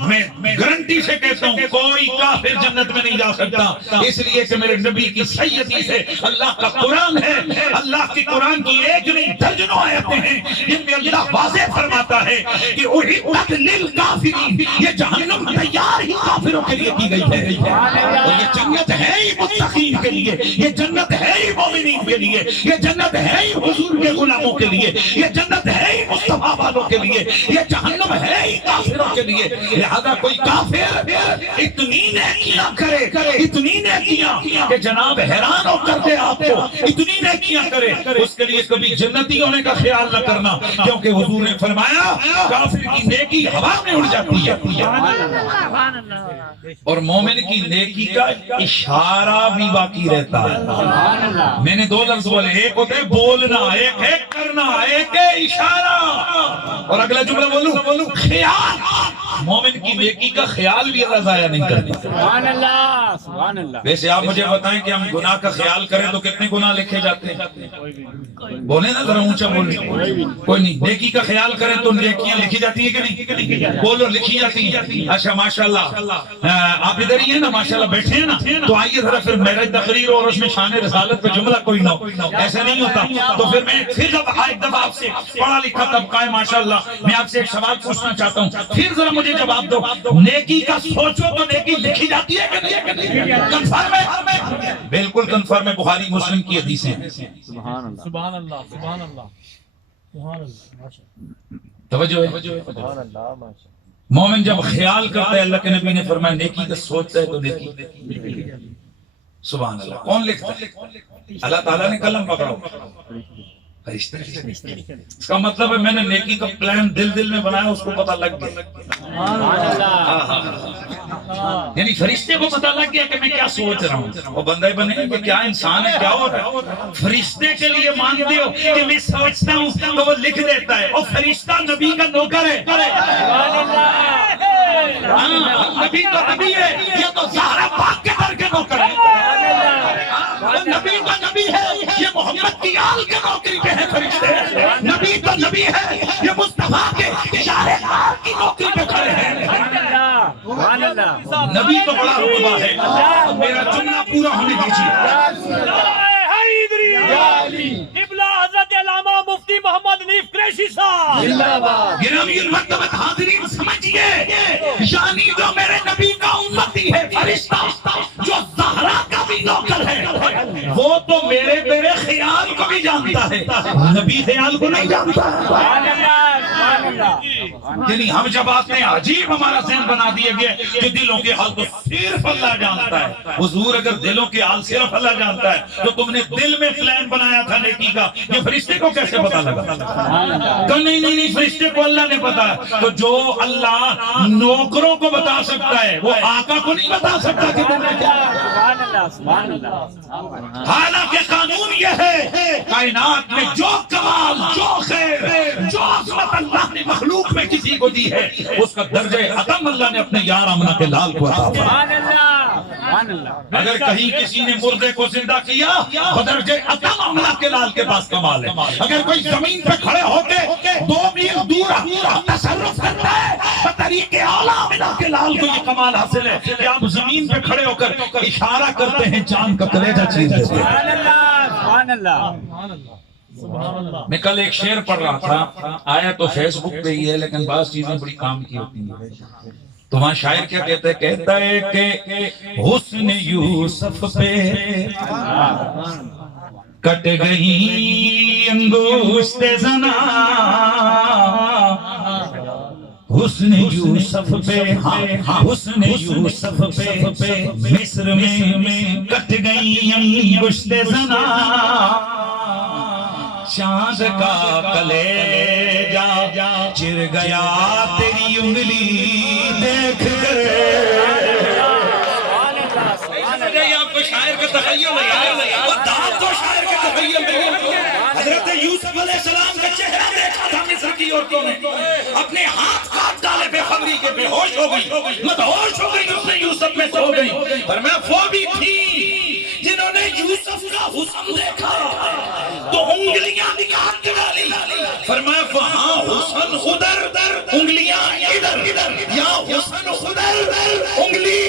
میں گارنٹی سے کہتا ہوں کوئی کافر جنت میں نہیں جا سکتا، اس لیے کہ میرے نبی کی سیدی سے اللہ کا قرآن ہے، اللہ کی قرآن کی ایک نہیں درجنوں آیتیں ہیں جن میں اللہ واضح فرماتا ہے کہ اُحِطَّتْ لِلْكَافِرِينَ، یہ جہنم تیار ہی کافروں کے لیے کی گئی ہے، اور یہ جنت ہے ہی متقین کے لیے، یہ جنت ہے ہی مومنین کے لیے، یہ جنت ہے ہی حضور کے غلاموں کے لیے، یہ جنت ہے ہی مصطفیٰ والوں کے لیے، یہ جہنم ہے ہی کافروں کے لیے۔ لہذا کوئی کافر اتنی نیکیاں کرے، اتنی نیکیاں کہ جناب حیران ہو کر دے آپ کو، اتنی نیکیاں کرے، اس کے لیے کبھی جنتی ہونے کا خیال نہ کرنا، کیونکہ حضور نے فرمایا کافر کی نیکی ہوا میں اڑ جاتی ہے اور مومن کی نیکی کا اشارہ بھی باقی رہتا ہے۔ میں نے دو لفظ بولے، ایک ہوتے بولنا، ایک ہے کرنا، ایک ہے اشارہ، اور اگلا جملہ بولوں خیال۔ مومن کی نیکی کا خیال بھی اللہ ضائع نہیں کرتا۔ سبحان اللہ، سبحان اللہ۔ ویسے آپ مجھے بتائیں کہ ہم گناہ کا خیال کریں تو کتنے گناہ لکھے جاتے ہیں؟ بولیں نا ذرا اونچا بولیں، کوئی نہیں۔ نیکی کا خیال کریں تو نیکیاں لکھی جاتی ہیں کہ نہیں؟ بولو لکھی جاتی ہیں۔ اچھا ماشاءاللہ آپ ادھر ہی ہیں نا، ماشاءاللہ بیٹھے ہیں نا، تو آئیے ذرا پھر میرا تقریر اور اس میں شان رسالت پہ جملہ کوئی نہ ہو، ایسا نہیں ہوتا۔ تو پھر میں پھر جب ایک دفعہ آپ سے پڑھا لکھا طبقہ ہے ماشاءاللہ، میں آپ سے ایک سوال پوچھنا چاہتا ہوں، پھر ذرا مجھے جواب دو، نیکی کا سوچو تو نیکی لکھی جاتی ہے کہ نہیں؟ کنفرم ہے؟ بالکل کنفرم ہے، بخاری مسلم کی حدیثیں ہیں۔ سبحان اللہ، سبحان اللہ، سبحان اللہ، سبحان اللہ، ماشاءاللہ، توجہ ہے۔ سبحان اللہ، ماشاءاللہ۔ مومن جب خیال کرتا ہے، اللہ کے نبی نے فرمایا نیکی کا سوچتا ہے تو نیکی۔ سبحان اللہ۔ کون لکھتا ہے؟ اللہ تعالیٰ نے قلم پکڑا، فرشتے۔ اس کا مطلب ہے میں نے نیکی کا پلان دل میں بنایا، اس کو پتہ لگ گیا، یعنی فرشتے کو پتہ لگ گیا کہ میں کیا سوچ رہا ہوں۔ وہ بندہ بنے کہ کیا انسان ہے، کیا ہو رہا ہے۔ فرشتے کے لیے مانتے ہو کہ میں سوچتا ہوں تو وہ لکھ دیتا ہے، اور فرشتہ نبی کا نوکر ہے۔ نبی تو نبی ہے، یہ تو زہرا پاک کے در کے نوکر ہے۔ نبی تو نبی ہے، یہ محمد کی آل کے نوکری پہ ہے فرشتے۔ نبی تو نبی ہے، یہ مصطفیٰ کے اشارے کار کی نوکری پہ کھڑے ہیں۔ سبحان اللہ۔ نبی تو بڑا رتبہ ہے۔ میرا جملہ پورا ہونے دیجیے۔ قبلہ حضرت علامہ مفتی محمد حنیف قریشی صاحب۔ گرامی المرتبت حاضرین سمجھئے، یعنی جو میرے نبی کا امتی ہے فرشتہ، جو زہرا کا بھی نوکر ہے، وہ تو میرے خیال کو بھی جانتا ہے، نبی خیال کو نہیں جانتا۔ یعنی ہم جب آتے ہیں عجیب ہمارا ذہن بنا دیا گیا کہ دلوں کے حال تو صرف اللہ جانتا ہے۔ حضور اگر دلوں کے حال صرف اللہ جانتا ہے تو تم نے دل میں پلان بنایا تھا نیکی کا، یہ فرشتے کو کیسے پتا لگا؟ کہ نہیں فرشتے کو اللہ نے پتا ہے۔ تو جو اللہ نوکروں کو بتا سکتا ہے وہ آقا کو نہیں بتا سکتا کہ تم نے کیا۔ حالانکہ قانون یہ ہے کائنات میں جو کمال، جو خیر، جو عظمت اللہ نے مخلوق میں کسی کو دی ہے، اس کا درجہ عدم اللہ نے اپنے یار آمنہ کے لال کو عطا فرمایا۔ اگر کہیں کسی نے مردے کو زندہ کیا، بدرجہ عدم آمنہ کے لال کے پاس کمال ہے۔ اگر کوئی زمین پہ کھڑے ہو کے 2 میل دور تصرف کرتا ہے، بطریق اعلیٰ آمنہ کے لال کو یہ کمال حاصل ہے کہ آپ زمین پہ کھڑے ہو کر اشارہ کرتے ہیں، چاند کا کلیجہ چیر دیتے ہیں۔ سبحان اللہ۔ میں کل ایک شعر پڑھ رہا تھا، آیا تو فیس بک پہ ہی ہے لیکن بعض چیزیں بڑی کام کی ہوتی ہیں۔ تو وہاں شاعر کیا کہتا ہے؟ کہتا ہے کہ حسن یوسف پہ کٹ گئی انگشت زنا حسن یوسف پہ حسن یوسف پہ مصر میں کٹ گئی انگشت زنا چاند کا کلیجا چر گیا تیری انگلی دیکھ کر آپ کو شاعر کا تخیل ہے وہ داد تو شاعر کا تخیل ہے حضرت یوسف علیہ السلام کا چہرہ دیکھا تھا مصر کی عورتوں نے اپنے ہاتھ کاٹ ڈالے بے خبری کے بے ہوش ہو گئی مدہوش ہو گئی اس نے یوسف میں سو گئی پر میں وہ بھی تھی جنہوں نے یوسف کا حسن دیکھا تو انگلیاں نکال کے ڈالی فرمایا وہاں حسن ادھر انگلیاں ادھر یا حسن ادھر انگلی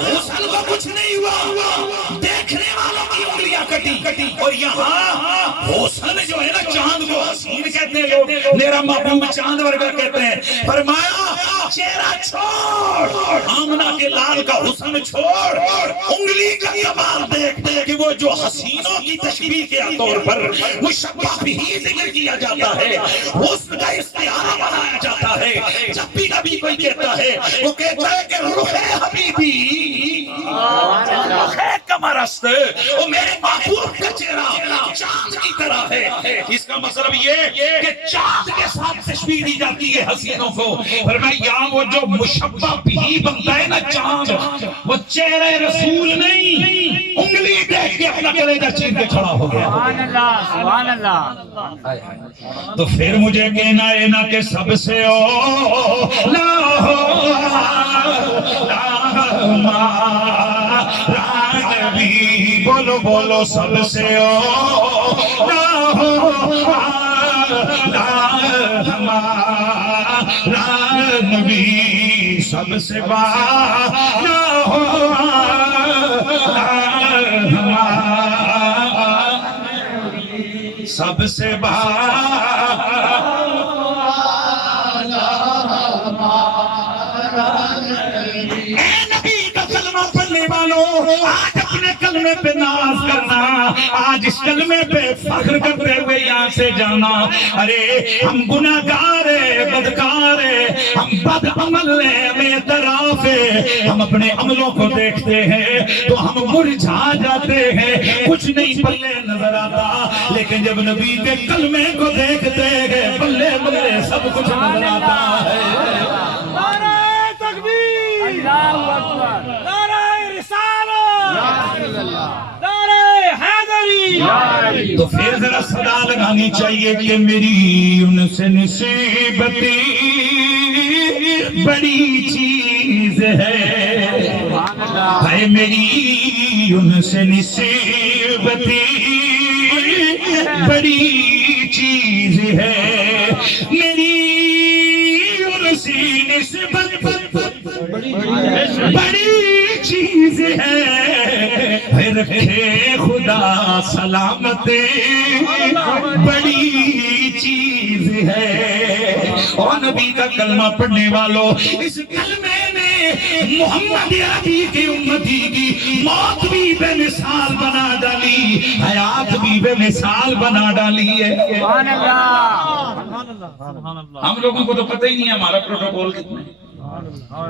حسن کو کچھ نہیں ہوا دیکھنے والوں کی انگلیاں کٹی اور یہاں حسن جو ہے نا چاند کو حسین کہتے ہیں لوگ میرا محبوب چاند ورگا کہتے ہیں فرمایا چہرہ چھوڑ آمنہ کے لال کا حسن چھوڑ انگلی کا کمال دیکھ کہ وہ جو حسینوں کی تشبیہ کے طور پر مشبہ بھی ذکر کیا جاتا ہے حسن کا استعارہ بنایا جاتا ہے جب بھی نبی کوئی کہتا ہے وہ کہتا ہے کہ روح حبیبی کمرست وہ میرے محبوب کا چہرہ چاند کی طرح ہے اس کا مطلب یہ کہ چاند کے ساتھ تشبیہ دی جاتی ہے حسینوں کو فرمایا یہاں وہ جو مشبہ بھی بنتا ہے نا چاند وہ چہرہ رسول نہیں انگلی دیکھ کے اپنا کلیجہ چیر کے کھڑا ہو گیا سبحان اللہ تو پھر مجھے کہنا ہے نا کہ سب سے اولا نبی بولو بولو سب سے اولا نبی سب سے سب سے آج اپنے کلمے پہ ناز کرنا آج اس کلمے پہ فخر کرتے ہوئے یہاں سے جانا ارے ہم گناہگار بدکار ہم بد عمل بے طرف ہم اپنے عملوں کو دیکھتے ہیں تو ہم مرجھا جاتے ہیں کچھ نہیں پلے نظر آتا لیکن جب نبی کے کلمے کو دیکھتے ہیں پلے پلے سب کچھ نظر آتا ہے نعرہ تکبیر اللہ اکبر نعرہ نعرہ حیدری تو پھر ذرا صدا لگانی چاہیے کہ میری ان سے نصیبتی بڑی چیز ہے میری ان سے نصیبتی بڑی چیز ہے میری ان سے نسبت بڑی چیز ہے رکھے خدا سلامت بڑی چیز ہے اور نبی کا کلمہ پڑھنے والوں اس کلمے نے محمد عربی کی امتی کی موت بھی بے مثال بنا ڈالی حیات بھی بے مثال بنا ڈالی ہے سبحان اللہ ہم لوگوں کو تو پتہ ہی نہیں ہے ہمارا پروٹوکول کتنا ہے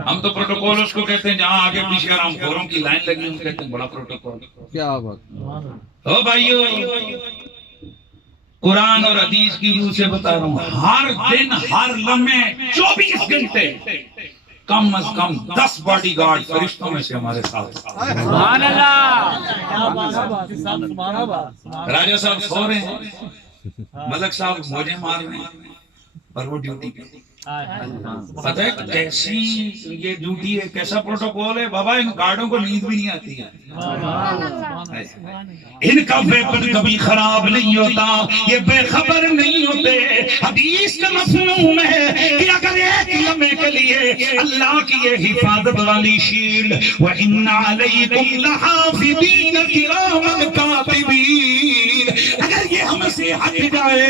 ہم تو پروٹوکول اس کو کہتے ہیں جہاں آگے پیچھے آرام خوروں کی لائن لگی ہم کہتے ہیں بڑا پروٹوکول کیا بات او بھائیو قرآن اور حدیث کی روح سے بتا رہا ہوں ہر دن ہر لمحے 24 گھنٹے کم از کم 10 باڈی گارڈ فرشتوں میں سے ہمارے ساتھ سبحان اللہ راجہ صاحب سو رہے ہیں ملک صاحب موجیں مار رہے ہیں اور وہ ڈیوٹی پہ پتہ ہے کیسی یہ ڈیوٹی ہے کیسا پروٹوکول ہے بابا ان گارڈوں کو نیند بھی نہیں آتی ہے ان کا ویپن کبھی خراب نہیں ہوتا یہ بے خبر نہیں ہوتے حدیث کا مفہوم ہے کہ اگر ایک لمحے کے لیے اللہ کی یہ حفاظت والی شیلڈ وَإِنَّ عَلَيْكُمْ لَحَافِظِينَ كِرَامًا كَاتِبِينَ اگر یہ ہم ہم سے ہٹ جائے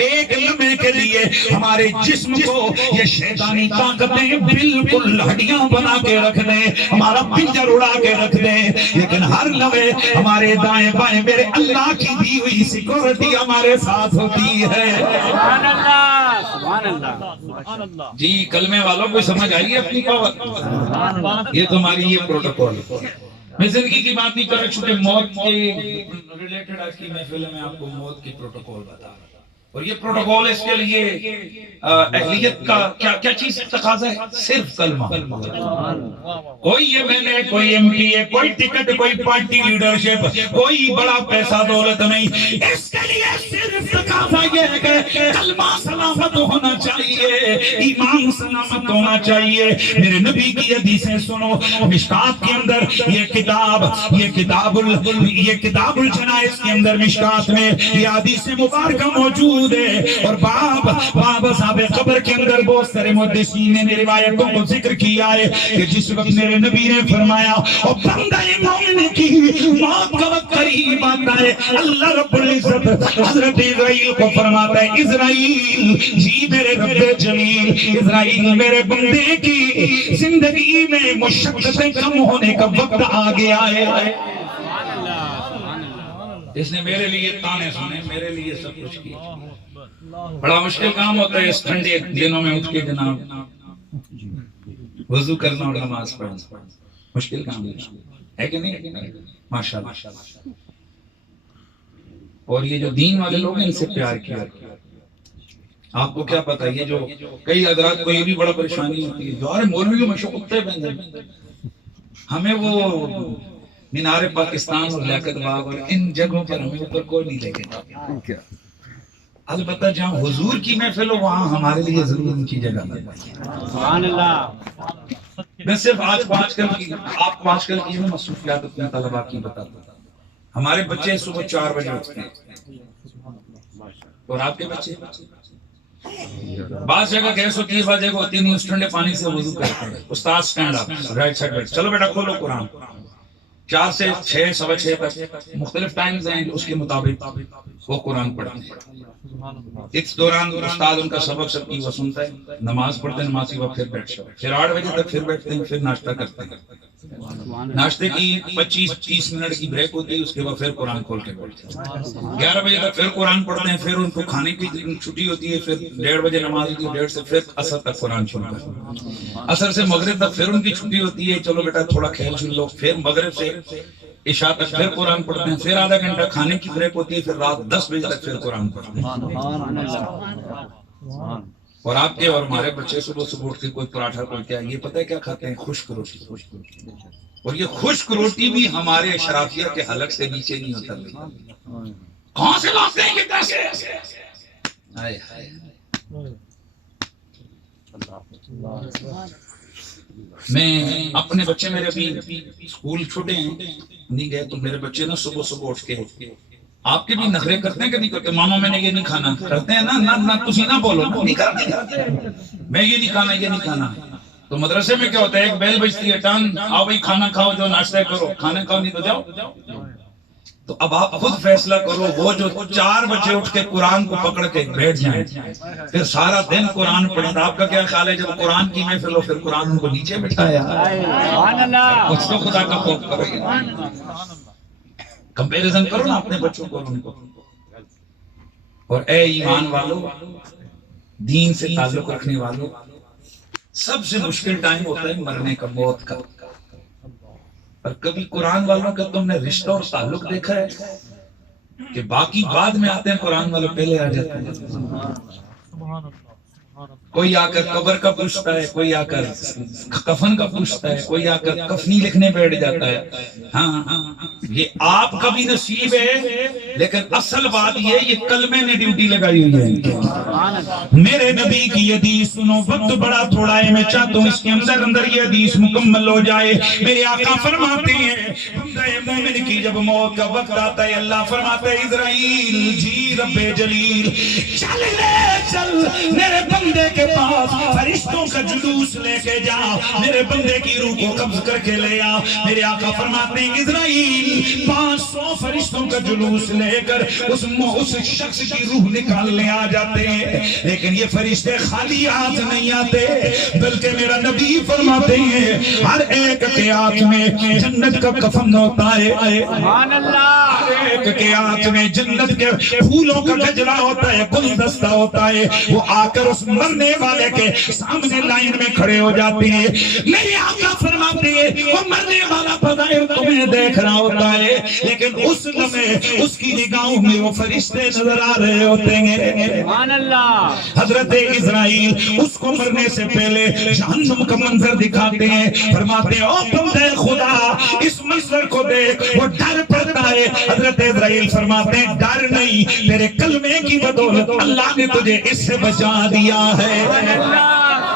ایک لمحے کے لیے ہمارے جسم کو یہ شیطانی طاقتیں بالکل ہڈیاں بنا کے رکھ دیں, ہمارا پنجر اڑا کے رکھ دیں, لیکن ہر لمحے ہمارے دائیں بائیں میرے اللہ کی دی ہوئی سیکورٹی ہمارے ساتھ ہوتی ہے. سبحان اللہ, سبحان اللہ. سبحان اللہ. جی کلمے والوں کو سمجھ آئیے اپنی پاور, یہ تمہاری یہ پروٹوکول. میں زندگی کی بات نہیں کر رہا, چونکہ موت کے ریلیٹڈ آج کی محفل میں آپ کو موت کی پروٹوکول بتا رہا ہوں. اور یہ پروٹوکول اس کے لیے اہلیت کا کیا چیز تقاضا ہے؟ صرف کلمہ. کوئی ایم ایل اے, کوئی ایم پی اے, کوئی ٹکٹ, کوئی پارٹی لیڈرشپ, کوئی بڑا پیسہ دولت نہیں. اس کے لیے صرف تقاضا یہ ہے کہ کلمہ سلامت ہونا چاہیے, ایمان سلامت ہونا چاہیے. میرے نبی کی حدیثیں سنو, مشکات کے اندر یہ کتاب الجنائز کے اندر مشکات میں یہ حدیث مبارکہ موجود ہے. اور باب صاحب قبر کے اندر بہت سارے محدثین نے روایتوں کو ذکر کیا ہے کہ جس وقت میرے نبی نے فرمایا اور بندہ مومن کی موت کا وقت قریب آتا ہے, اللہ رب العزت حضرت اسرائیل کو فرماتا ہے, اسرائیل جی میرے رب جلیل, اسرائیل میرے بندے کی زندگی میں مشقتیں کم ہونے کا وقت آ گیا ہے. اس نے میرے لیے تانے سنے, میرے لیے سب کچھ کیا. بڑا مشکل کام ہوتا ہے اس ٹھنڈے دنوں میں اٹھ کے جناب وضو کرنا اور نماز پڑھنا, مشکل کام ہے کہ نہیں؟ ماشاءاللہ. اور یہ جو دین والے لوگ ہیں ان سے پیار کیا. آپ کو کیا پتا, یہ جو کئی حضرات کو یہ بھی بڑا پریشانی ہوتی ہے, یار مولویوں میں شکتے بن جائیں, ہمیں وہ مینار پاکستان اور لیاقت باغ اور ان جگہوں پر ہمیں اوپر کوئی نہیں لے گا. البتہ جہاں حضور کی محفل ہو وہاں ہمارے لیے ضرور ان کی جگہ ہے. سبحان اللہ. میں صرف آپ کو آج کل کی مصروفیات اپنے طلباء کی بتاتا ہوں. ہمارے بچے صبح 4 بجے اٹھتے ہیں اور آپ کے بچے بعض جگہ گیس ہوتی ہے, بعض جگہ ہوتی نہیں, اس ٹھنڈے پانی سے وضو کرتے ہیں. استاد سٹینڈ اپ, رائٹ سائڈ بیٹھ, چلو بیٹا کھولو قرآن. 4 سے 6, 6:15 تک مختلف ٹائمز ہیں, اس کے مطابق وہ قرآن پڑھتے ہیں. اس دوران استاد ان کا سبق سب کی وہ سنتا ہے, نماز پڑھتے ہیں, نماز کے بعد پھر بیٹھ جاتے ہیں, پھر 8 بجے تک پھر بیٹھتے ہیں, پھر ناشتہ کرتے ہیں. ناشتے کی 25-30 منٹ کی بریک ہوتی ہے, اس کے بعد پھر قرآن کھول کے بیٹھتے ہیں. 11 بجے تک پھر قرآن پڑھتے ہیں, پھر ان کو کھانے کی چھٹی ہوتی ہے, پھر 1:30 بجے نماز ہوتی ہے, 1:30 سے پھر عصر تک قرآن سنتے ہیں. عصر سے مغرب تک پھر ان کی چھٹی ہوتی ہے, چلو بیٹا تھوڑا کھیل سن لو, پھر مغرب سے عشاء تک پھر قرآن پڑھتے ہیں, پھر آدھا گھنٹہ کھانے کی بریک ہوتی ہے, پھر رات 10 بجے تک پھر قرآن پڑھتے ہیں. اور آپ کے اور ہمارے بچے صبح اٹھ کے کوئی پراٹھا کوئی کیا, یہ پتہ ہے کیا کھاتے ہیں؟ خشک روٹی. اور یہ خشک روٹی بھی ہمارے اشرافیہ کے حلق سے نیچے نہیں ہوتا. کہاں سے لاتے ہیں یہ پیسے؟ میں اپنے بچے, میرے ابھی اسکول چھوٹے ہیں نہیں گئے, تو میرے بچے نا صبح اٹھ کے آپ کے بھی نخرے کرتے ہیں کہ نہیں کرتے؟ ماما میں نے یہ نہیں کھانا, کرتے ہیں نا, تسی نہ بولو, نہیں کرتے, میں یہ نہیں کھانا, یہ نہیں کھانا. تو مدرسے میں کیا ہوتا ہے, ایک بیل بجتی ہے, ٹان آؤ بھائی کھانا کھاؤ, جو ناشتہ کرو, کھانا کھاؤ نہیں تو جاؤ. تو اب آپ خود فیصلہ کرو, وہ جو 4 بجے اٹھ کے قرآن کو پکڑ کے بیٹھ جائیں, پھر سارا دن قرآن پڑھیں, آپ کا کیا خیال ہے جب قرآن کی محفل ہو پھر قرآن ان کو نیچے بٹھایا؟ سبحان اللہ. کچھ تو خدا کا خوف کرو, کمپیریزن کرو نا اپنے بچوں کو ان کو. اور اے ایمان والو, دین سے تعلق رکھنے والوں, سب سے مشکل ٹائم ہوتا ہے مرنے کا, موت کا. اور کبھی قرآن والوں کا تم نے رشتہ اور تعلق دیکھا ہے کہ باقی بعد میں آتے ہیں, قرآن والے پہلے آ جاتے ہیں. کوئی آ کر قبر کا پوچھتا ہے, کوئی آ کر کفن کا پوچھتا ہے, کوئی آ کر کفنی لکھنے بیٹھ جاتا ہے. ہاں یہ آپ کا بھی نصیب ہے, لیکن اصل بات یہ کلمے نے ڈیوٹی لگائی ہوئی ہے. میرے نبی کی حدیث سنو, وقت بڑا تھوڑا ہے, میں چاہتا ہوں اس کے اندر یہ حدیث مکمل ہو جائے. میرے آقا فرماتے ہیں بندہ مومن کی جب موت کا وقت آتا ہے, اللہ فرماتا ہے اسرائیل جی رب جلیل چل لے چل, میرے بندے کے کے پاس فرشتوں کا جلوس لے کے جا، میرے بندے کی روح کو قبض کر کے لے آ۔ میرے آقا فرماتے ہیں اسرائیل 500 فرشتوں کا جلوس لے کر اس شخص کی روح نکالنے آ جاتے ہیں، لیکن یہ فرشتے خالی ہاتھ نہیں آتے، بلکہ میرا نبی فرماتے ہیں ہر ایک کے ہاتھ میں جنت کا کفن ہوتا ہے، سبحان اللہ، ہر ایک کے ہاتھ میں جنت کے پھولوں کا گجرا ہوتا ہے، گلدستہ ہوتا ہے۔ وہ آ کر اس مرنے والے کے سامنے لائن میں کھڑے ہو جاتے ہیں۔ میرے آقا فرماتے ہیں وہ مرنے والا بظاہر تمہیں دیکھ رہا ہوتا ہے، لیکن اس لمحے اس کی نگاہوں میں وہ فرشتے نظر آ رہے ہوتے ہیں۔ سبحان اللہ، حضرت اسرائیل اس کو مرنے سے پہلے جہنم کا منظر دکھاتے ہیں، فرماتے ہیں او بندے خدا اس منظر کو دیکھ، وہ ڈر پڑتا ہے۔ حضرت اسرائیل فرماتے ہیں ڈر نہیں، تیرے کلمے کی بدولت اللہ نے تجھے اس سے بچا دیا ہے۔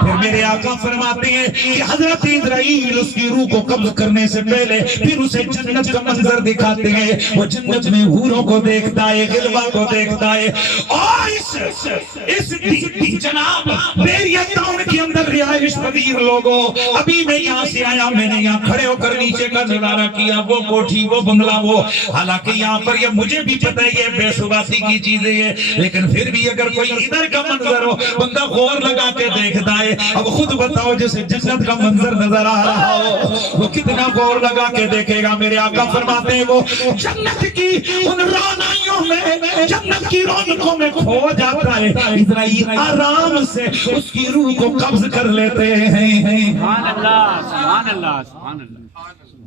پھر میرے آقا فرماتے ہیں کہ حضرت اسرائیل اس کی روح کو قبض کرنے سے پہلے پھر اسے جنت کا منظر دکھاتے ہیں، وہ جنت میں حوروں کو دیکھتا ہے، غلبہ کو دیکھتا ہے، اور اس جناب میری ٹاؤن کے اندر رہائش پذیر لوگوں، ابھی میں یہاں سے آیا، میں نے یہاں کھڑے ہو کر نیچے کا نظارہ کیا، وہ کوٹھی، وہ بنگلہ، وہ حالانکہ یہاں پر یہ مجھے بھی پتہ ہے یہ بے ثباتی کی چیزیں ہیں، لیکن پھر بھی اگر کوئی ادھر کا منظر ہو بندہ غور لگا کے دیکھتا ہے۔ اب خود بتاؤ جسے جنت کا منظر نظر آ رہا ہو وہ کتنا غور لگا کے دیکھے گا۔ میرے آقا فرماتے ہیں وہ جنت کی ان رونائیوں میں، جنت کی رونقوں میں کھو جاتا ہے، اسرائیل آرام سے اس کی روح کو قبض کر لیتے ہیں۔ سبحان اللہ، سبحان اللہ، سبحان اللہ۔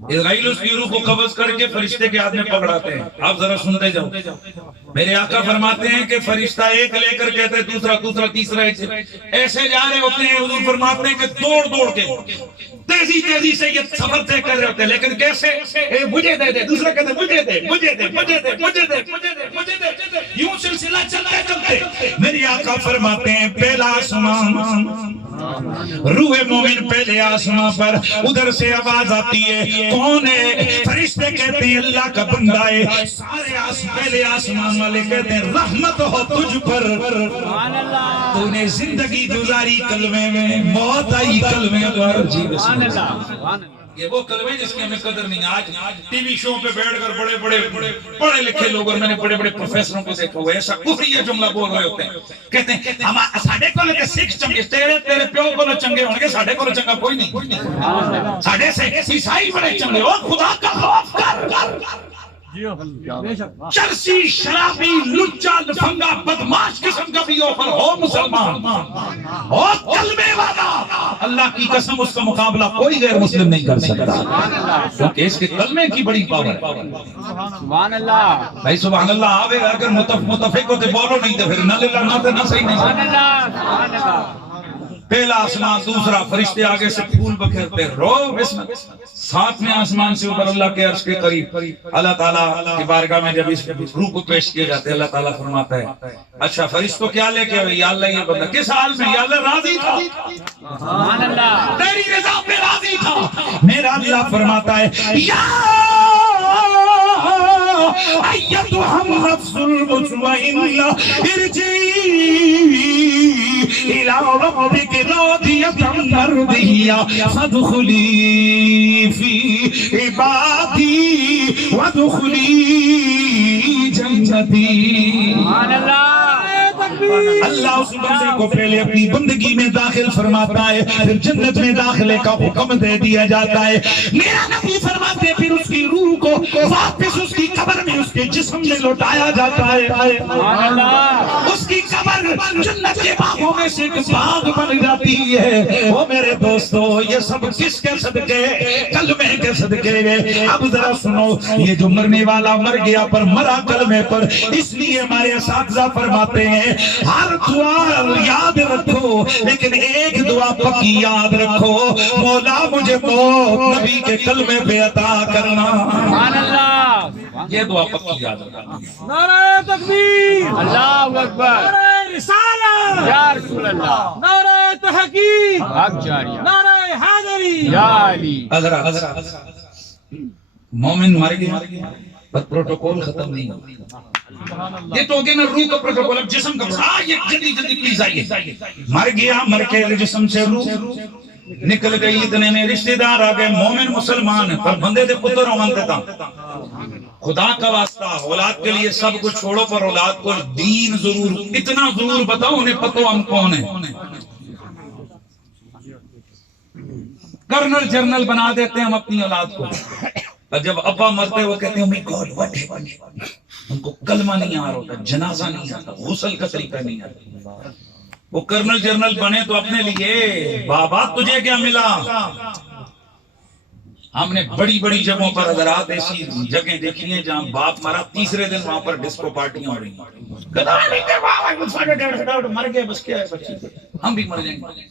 اسرائیل اس کی روح کو قبض کر کے فرشتے کے ہاتھ میں پکڑاتے ہیں۔ آپ ذرا سنتے جاؤ، میرے آقا فرماتے ہیں کہ فرشتہ ایک لے کر کہتے ہیں دوسرا، دوسرا تیسرا، ایسے جا رہے ہوتے ہیں۔ حضور فرماتے ہیں کہ دوڑ دوڑ کے تیزی تیزی سے یہ سفر طے کر رہے ہوتے ہیں، لیکن کیسے؟ مجھے دے دے، دوسرا کہتے ہیں مجھے دے، مجھے دے، مجھے دے، مجھے دے، مجھے دے، مجھے دے، یوں سلسلہ چلتے چلتے میرے آقا فرماتے ہیں پہلا آسمان، روح مومن پہلے آسمان پر، ادھر سے آواز آتی ہے کون ہے؟ فرشتے کہتے ہیں اللہ کا بندہ ہے۔ سارے پہلے آسمان والے کہتے ہیں رحمت ہو تجھ پر، سبحان اللہ، تو نے زندگی گزاری کلمے میں، موت آئی کلمے پر۔ جی بسم سبحان اللہ۔ اللہ، سبحان اللہ۔ یہ وہ کلمے جس کی ہمیں قدر نہیں۔ آج ٹی وی شو پہ بیٹھ کر بڑے بڑے پڑھے لکھے لوگ، اور میں نے بڑے بڑے پروفیسروں کو دیکھا ہوا ایسا کفریہ جملہ بول رہے ہوتے ہیں، کہتے ہیں ساڈے کول تے سکھ چنگے، تیرے پیو کول چنگے ہون گے، ساڈے کول چنگا کوئی نہیں، ساڈے سے عیسائی بڑے چنگے۔ او خدا کا خوف کر، چرسی شرابی لچا لفنگا بدماش قسم کا بھی ہو پر ہو مسلمان، ہو کلمے والا، اللہ کی قسم اس کا مقابلہ کوئی غیر مسلم نہیں کر سکتا، کیونکہ اس کے کلمے کی بڑی پاور ہے۔ سبحان اللہ، بھائی سبحان اللہ آوے گا، اگر متفق ہوتے بولو نہیں تو پھر نہ للہ نہ تے نہ صحیح نہیں۔ سبحان اللہ، سبحان اللہ۔ پہلا آسمان، دوسرا فرشتے آگے سے پھول بکھیرتے رو بسم، ساتویں آسمان سے اوپر اللہ کے عرش کے قریب اللہ تعالیٰ کی بارگاہ میں جب اس روح کو پیش کیے جاتے ہیں، اللہ تعالیٰ فرماتا ہے اچھا فرشتوں کیا لے کے یا اللہ یہ بندہ کس حال میں؟ یا اللہ راضی تھا، سبحان اللہ، تیری رضا پہ راضی تھا۔ میرا اللہ فرماتا ہے یا ایتھا النفس المطمئنہ ارجعی الی ربک راضیۃ مرضیہ فادخلی فی عبادی وادخلی جنتی۔ سبحان اللہ، اللہ اس بندے کو پہلے اپنی بندگی میں داخل فرماتا ہے، پھر جنت میں داخلے کا حکم دے دیا جاتا ہے۔ میرا نبی فرماتے پھر اس کی روح کو واپس اس کی قبر میں اس کے جسم میں لوٹایا جاتا ہے۔ سبحان اللہ، اس کی قبر جنت کے باغوں میں سے ایک باغ بن جاتی ہے۔ وہ میرے دوستو یہ سب کس کے صدقے؟ کلمے کے صدقے گئے۔ اب ذرا سنو، یہ جو مرنے والا مر گیا پر مرا کلمے پر، اس لیے ہمارے اساتذہ فرماتے ہیں ہر دعا یاد رکھو لیکن ایک دعا پکی یاد رکھو، مولا مجھے موت نبی کے کلمے پہ عطا کرنا۔ سبحان اللہ، یہ دعا پکی یاد رکھنا۔ نعرہ تکبیر، اللہ اکبر، نعرہ رسالہ، یا رسول اللہ، نعرہ تحقیق، حق جاریہ، نعرہ حیدری۔ یا علی۔ حضرت مومن مر گیا، پر پروٹوکول ختم نہیں ہوا. یہ تو ہو گیا نا روح کا پروٹوکول. اب جسم کا یہ جلدی جلدی پلیز آئیے. مر گیا، مر کے جسم سے روح نکل گئی. اتنے میں رشتہ دار آ گئے، مومن مسلمان پر بندے دے پتر ہوندے تا. خدا کا واسطہ اولاد کے لیے سب کچھ چھوڑو، پر اولاد کو دین ضرور، اتنا ضرور بتاؤ انہیں پتہ ہم کون ہیں. کرنل جرنل بنا دیتے ہیں ہم اپنی اولاد کو، اور جب ابا مرتے وہ کہتے ہیں گاڈ واٹ ہیپن. ان کو کلمہ نہیں آ رہا ہوتا، جنازہ نہیں آتا، غسل کا طریقہ نہیں آتا. وہ کرنل جرنل بنے تو اپنے لیے بابا تجھے کیا ملا. ہم نے بڑی بڑی جگہوں پر حضرات ایسی جگہیں دیکھی ہیں جہاں باپ مرا تیسرے دن وہاں پر ڈسکو پارٹیاں ہو رہی ہیں. مر گئے بس کیا ہے، ہم بھی مر جائیں گے.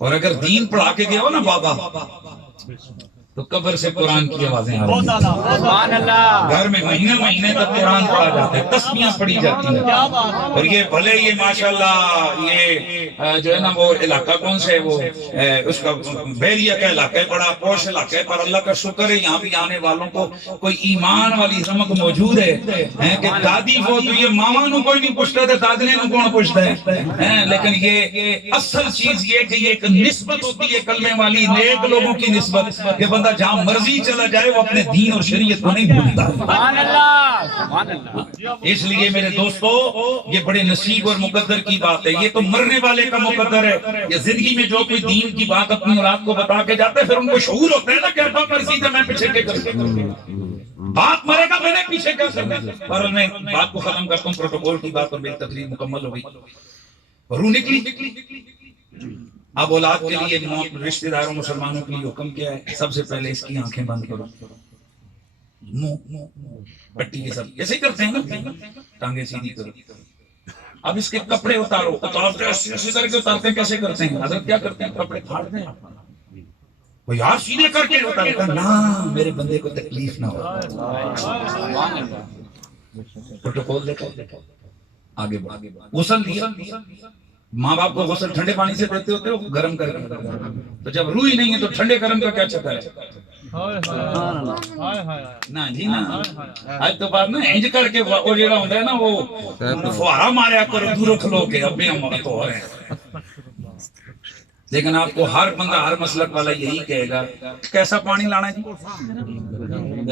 اور اگر دین پڑھا کے گیا ہو نا بابا تو قبر سے قرآن کی آوازیں آ رہی ہیں. سبحان اللہ. گھر میں مہینے مہینے تک قرآن پڑھا جاتا ہے، تسبیحاں پڑھی جاتی ہیں. اور یہ بھلے یہ ماشاءاللہ یہ جو ہے نا وہ علاقہ کون سے وہ اس کا بیریا کا علاقہ ہے، بڑا پوش علاقہ ہے، پر اللہ کا شکر ہے یہاں بھی آنے والوں کو کوئی ایمان والی رمق موجود ہے کہ دادی وہ تو یہ ماما نو کوئی نہیں پوچھتا تھا، دادنے نو کون پوچھتا ہے. لیکن یہ اصل چیز یہ کہ یہ ایک نسبت ہوتی ہے کلمے والی نیک لوگوں کی نسبت، کہ بندہ جہاں مرضی چلا جائے وہ اپنے دین اور شریعت کو نہیں بھولتا. سبحان اللہ. سبحان اللہ. اس لیے میرے دوستو یہ بڑے نصیب اور مقدر کی بات ہے. یہ تو مرنے والے کا مقدر ہے. یہ زندگی میں جو کوئی دین کی بات اپنی اولاد کو بتا کے جاتا ہے پھر ان کو شعور ہوتا ہے نا کہ ابا مرضی ہے میں پیچھے کے کروں، باپ مرے گا میں نے پیچھے کیا کرنا. اور میں بات کو ختم کرتا ہوں، پروٹوکول کی بات اور میری تقریر مکمل ہو گئی. روح نکلی. اب اولاد کے لیے رشتہ داروں مسلمانوں کے لیے حکم کیا ہے؟ سب سے پہلے اس کی آنکھیں بند کرو، منہ پٹی کے ساتھ ایسے ہی کرتے ہیں نا، ٹانگیں سیدھی کرو. اب اس کے کپڑے اتارو، اسی طرح کے اتارتے ہیں. کیسے کرتے ہیں حضرت؟ کیا کرتے ہیں؟ کپڑے پھاڑتے ہیں. وہ یار سیدھے کر کے اتارتا نا میرے بندے کو تکلیف نہ ہو. پروٹوکول دیکھو، آگے بڑھ. غسل دیا، ماں باپ کو غسل ٹھنڈے پانی سے دیتے ہوتے ہو گرم کر کے، تو جب روح ہی نہیں ہے تو ٹھنڈے گرم کا کیا چکر ہے؟ نا جی نا، آج تو بات نا انج کر کے وہ جڑا ہوندا ہے نا وہ فوارا ماریا کرو دور کھلو کے. ابے ہم تو ہو رہے ہیں. لیکن آپ کو ہر بندہ ہر مسلک والا یہی کہے گا کیسا پانی لانا ہے جی،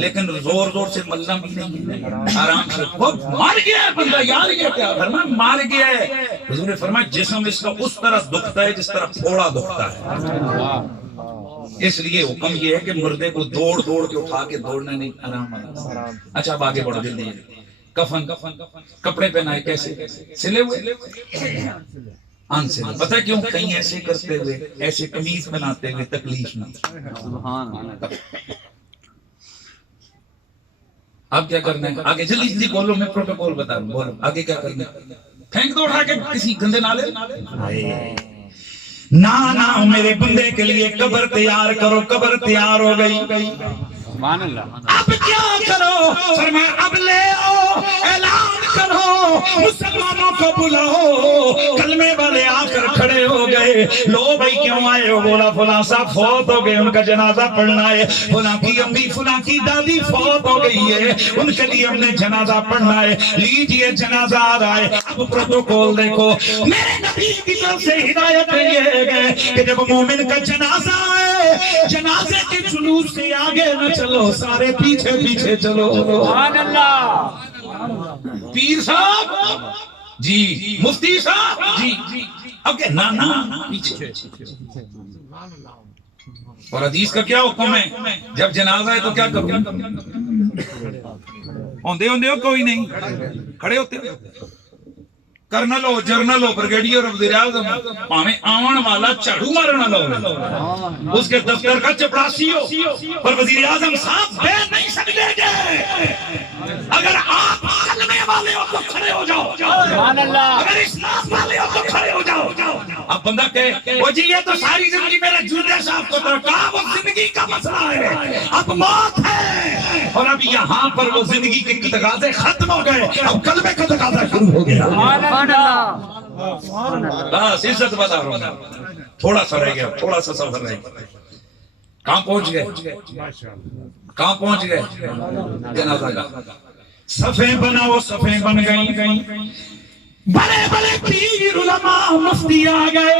لیکن زور زور سے ملنا بھی نہیں ہے، آرام سے. وہ مار گیا ہے بندہ، یاد گیا کیا فرمایا؟ مار گیا ہے. حضور نے فرمایا جسم اس کا اس طرح دکھتا ہے جس طرح پھوڑا دکھتا ہے. اس لیے حکم یہ ہے کہ مردے کو دوڑ دوڑ کے اٹھا کے دوڑنا نہیں، آرام آرام. اچھا اب آگے بڑھو جلدی. کفن کپڑے پہنائے کیسے؟ سلے ہوئے ان سے. پتہ کیوں؟ کہیں ایسے کرتے ہوئے، ایسے قمیض بناتے ہوئے تکلیف نہ. اب کیا کرنا ہے آگے؟ جلدی جلدی بولو، میں پروٹوکول بتا رہا ہوں. بولو آگے کیا کرنا ہے. پھینک دو اٹھا کے کسی گندے نالے. نا میرے بندے کے لیے قبر تیار کرو. قبر تیار ہو گئی. سبحان اللہ. اب کیا کرو؟ فرمایا اب لے آؤ، اعلان کرو، مسلمانوں کو بلاؤ. کلمے والے آ کر کھڑے ہو گئے. لو بھائی کیوں آئے ہو؟ بولا فلاں صاحب فوت ہو گئے، ان کا جنازہ پڑھنا ہے. فلاں کی امی فلاں کی دادی فوت ہو گئی ہے، ان کے لیے ہم نے جنازہ پڑھنا ہے. لیجئے جنازہ آ رہا ہے. اب پروٹوکول دیکھو. میرے نبی کی طرف سے ہدایت یہ ہے کہ جب مومن کا جنازہ آئے، جنازے کے جلوس سے آگے نہ چلو، سارے پیچھے پیچھے چلو. سبحان اللہ. پیر صاحب جی، مفتی صاحب جی، اب کہ نا پیچھے. اور حدیث کا کیا حکم ہے؟ جب جنازہ ہے تو کیا کرو؟ ہوندے ہو کوئی نہیں، کھڑے ہوتے ہو. کرنل ہو، جرنل ہو، بریگیڈیئر ہو، وزیر اعظم پاویں آون والا جھاڑو مارن والا ہو، اس کے دفتر کا چپڑاسی ہو، پر وزیر اعظم صاحب بیٹھ نہیں سکتے گے. اگر آپ کلمے والے ہو تو کھڑے ہو جاؤ. سبحان اللہ. اگر اسلام والے ہو تو کھڑے ہو جاؤ. اب بندہ کہے وہ جی یہ تو ساری زندگی میرے جوتے صاحب کو کہا، وہ زندگی کا مسئلہ ہے، اب موت ہے. اور اب یہاں پر وہ زندگی کے تقاضے ختم ہو گئے، اب کلمے کا تقاضا شروع ہو گیا. سبحان اللہ. بس عزت بتا رہا ہوں، تھوڑا سا رہ گیا، تھوڑا سا سفر رہ گیا. کہاں پہنچ گئے؟ کہاں پہنچ گئے؟ جنازہ کا صفیں بناؤ، صفیں بن گئی، بڑے بڑے پیر علماء مفتی آ گئے،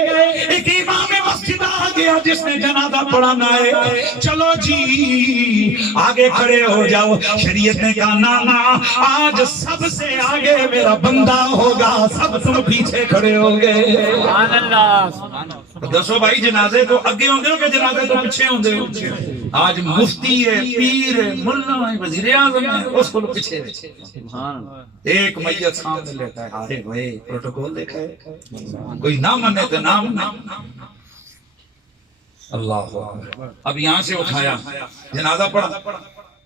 ایک امام مسجد آ گیا جس نے جنازہ پڑھانا ہے، چلو جی آگے کھڑے ہو جاؤ۔ شریعت نے کہا نانا آج سب سے آگے میرا بندہ ہوگا، سب تم پیچھے کھڑے ہو گے۔ سبحان اللہ، سبحان اللہ۔ دسو بھائی جنازے تو اگے ہوں گے کہ جنازے تو پیچھے ہوں گے؟ آج مفتی ہے، پیر ہے، ملا ہے، وزیر اعظم ہے، اس کو پیچھے ایک میت سامنے لیتا ہے، ارے بھائی پروٹوکول دیکھا ہے، کوئی نہ مانے تو نہ مانے۔ اللہ اکبر۔ اب یہاں سے اٹھایا، جنازہ پڑھا،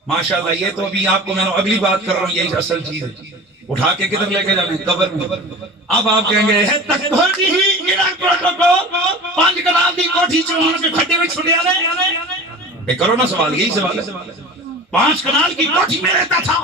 ماشاءاللہ۔ یہ تو ابھی آپ کو میں نے اگلی بات کر رہا ہوں، یہی اصل چیز ہے۔ اٹھا کے کدھر لے کے جانے؟ قبر میں۔ اب آپ کہیں گے پانچ کنال دی کوٹھی چوہان کے کھڈے میں چھڑیا رہے، کرو نا سوال، یہی سوال ہے۔ 5 کنال کی کوٹھی میں رہتا تھا،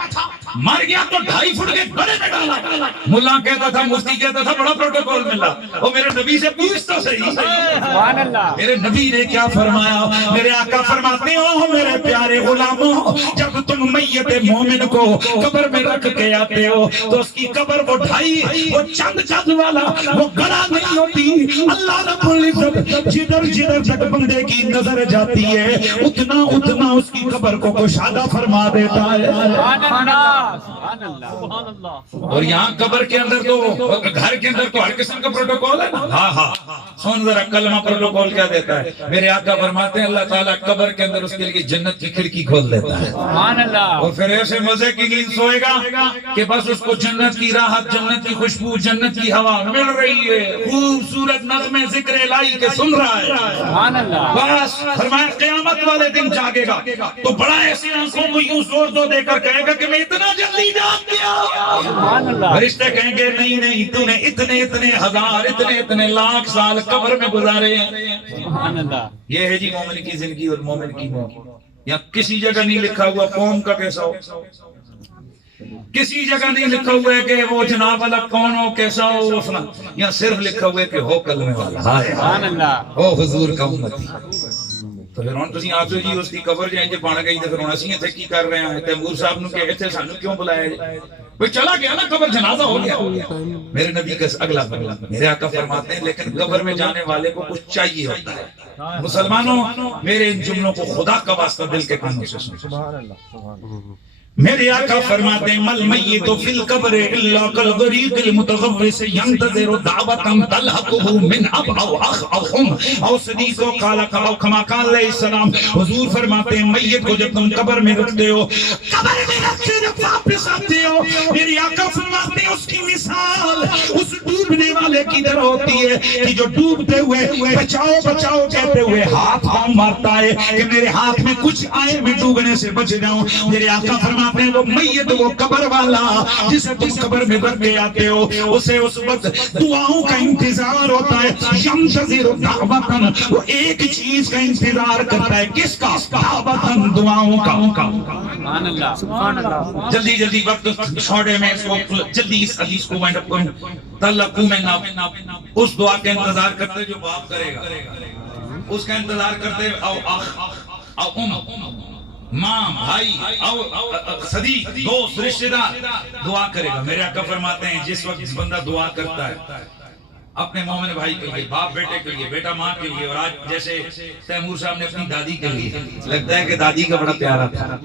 مر گیا تو 2.5 فٹ کے گڑے میں ڈالا۔ ملا کہتا تھا، مفتی کہتا تھا بڑا پروٹوکول ملا، وہ میرے نبی سے پوچھ تو صحیح، سبحان اللہ۔ میرے نبی نے کیا فرمایا؟ میرے آقا فرماتے ہو میرے پیارے غلاموں، جب تم میت مومن کو قبر میں رکھ کے آتے ہو تو اس کی قبر وہ 2.5 وہ چند چند والا وہ گڑا نہیں ہوتی۔ اللہ رب العزت جدھر جدھر تک بندے کی نظر جاتی ہے اتنا اتنا اس کی قبر کو کشادہ فرما دیتا ہے۔ سبحان اللہ، سبحان اللہ، سبحان اللہ۔ اور یہاں قبر کے اندر تو گھر کے اندر تو ہر قسم کا پروٹوکول ہے نا۔ ہاں ہاں، سن ذرا کلمہ پروٹوکول کیا دیتا ہے۔ میرے آقا فرماتے ہیں اللہ تعالیٰ قبر کے اندر اس کے لیے جنت کی کھڑکی کھول دیتا ہے، سبحان اللہ۔ اور پھر ایسے مزے کی نیند سوئے گا کہ بس اس کو جنت کی راحت، جنت کی خوشبو، جنت کی ہوا مل رہی ہے، خوبصورت نغمے ذکر الہی کے سن رہا ہے۔ سبحان اللہ۔ بس فرمایا قیامت والے دن جاگے گا تو بڑا ایسے آنکھوں کو یوں زور دو دے کر کہے گا کہ میں اتنا جلدی جاگ گیا۔ سبحان اللہ۔ فرشتے کہیں گے نہیں نہیں، تو نے اتنے اتنے ہزار اتنے اتنے لاکھ سال قبر میں گزارے ہیں۔ سبحان اللہ۔ یہ ہے جی مومن کی زندگی اور مومن کی موت۔ یہاں کسی جگہ نہیں لکھا ہوا قوم کا کیسا ہو، کسی جگہ نہیں لکھا ہوا ہے کہ وہ جناب والا کون ہو، کیسا ہو، وہ فلاں۔ یہاں صرف لکھا ہوا ہے کہ ہو کلمے والا، سبحان اللہ۔ ہو حضور کا امتی۔ تو پھر ہن تسی آپ جی اس کی قبر جائیں جے بن گئی تے پھر ہن اسی ایتھے کی کر رہے ہیں؟ تیمور صاحب نو کہ ایتھے سانو کیوں بلایا جی؟ بھئی چلا گیا نا قبر، جنازہ ہو گیا۔ میرے نبی کا اگلا فرمان، میرے آقا فرماتے ہیں لیکن قبر میں جانے والے کو کچھ چاہیے ہوتا ہے۔ مسلمانوں میرے ان جملوں کو خدا کا واسطہ دل کے کانوں سے سنو۔ سبحان اللہ، سبحان اللہ۔ میرے آقا فرماتے ہیں مل میت فی القبر الا کالغریق المتغوث ينتظر دعوة تلحقه من اب او اخ او ام او صدیق او خالق او کما قال علیہ السلام۔ حضور فرماتے ہیں میت کو جب تم قبر میں رکھتے ہو، قبر میں رکھتے جب واپس آتے ہو، میرے آقا فرماتے ہیں اس کی مثال اس ڈوبنے والے کی طرح ہوتی ہے کہ جو ڈوبتے ہوئے بچاؤ بچاؤ کہتے ہوئے ہاتھ پاؤں مارتا ہے کہ میرے ہاتھ میں کچھ آئے میں ڈوبنے سے بچ جاؤں۔ میرے آقا فرماتے وہ میت وہ قبر والا جسے تم قبر میں رکھ کے آتے ہو، اسے اس وقت دعاؤں کا انتظار ہوتا ہے۔ ينتظر دعوتاً، وہ ایک چیز کا انتظار کرتا ہے، کس کا؟ دعوتاً، دعاؤں کا۔ سبحان اللہ، سبحان اللہ۔ جلدی جلدی وقت چھوڑے میں اس کو جلدی اس حدیث کو وائنڈ اپ کروں۔ تلقوا منا، اس دعا کا انتظار کرتے جو باپ کرے گا، اس کا انتظار کرتے او اخ او ام، ماں، بھائی او صدیق، دوست، رشتہ دار دعا کرے گا۔ میرے آقا فرماتے ہیں جس وقت بندہ دعا کرتا ہے اپنے مومن بھائی کے لیے، باپ بیٹے کے لیے، بیٹا ماں کے لیے، اور آج جیسے تیمور صاحب نے اپنی دادی کے لیے، لگتا ہے کہ دادی کا بڑا پیارا تھا۔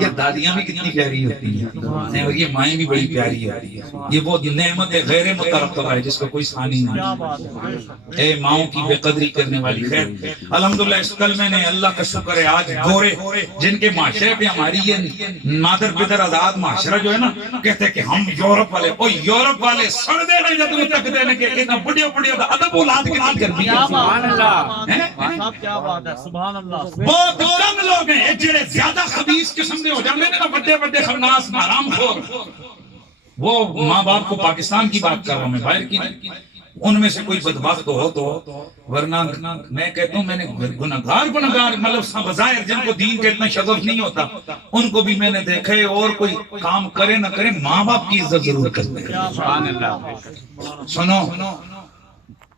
یہ دادیاں بھی کتنی پیاری ہوتی ہیں اور یہ مائیں بھی بڑی پیاری ہوتی ہیں۔ یہ وہ نعمت غیر مترقبہ ہے جس کا کوئی ثانی نہیں۔ اے ماؤں کی بے قدری کرنے والی، خیر الحمدللہ اس کلمے نے اللہ کا شکر ہے آج گورے جن کے معاشرے پہ ہماری یہ مادر پدر آزاد معاشرہ جو ہے نا، کہتے ہیں کہ ہم یورپ والے، او یورپ والے سڑ دینے جب تک دینے کے اتنا بڑی بڑی ادب اولاد کے لیے کر دیا۔ سبحان اللہ، صاحب کیا بات ہے، سبحان اللہ۔ بہت کم لوگ ہیں جڑے زیادہ خبیث قسم کے ہو جاندے نے نا، بڑے بڑے خناس حرام خور، وہ ماں باپ کو پاکستان کی بات کر رہا ہوں میں، باہر کی نہیں۔ ان میں سے کوئی بدبخت ہو تو، ورنہ میں کہتا ہوں میں نے گناہگار مطلب بظاہر جن کو دین کا اتنا شغف نہیں ہوتا ان کو بھی میں نے دیکھا ہے، اور کوئی کام کرے نہ کرے ماں باپ کی عزت ضرور کرتے ہیں۔ سبحان اللہ۔ سنو،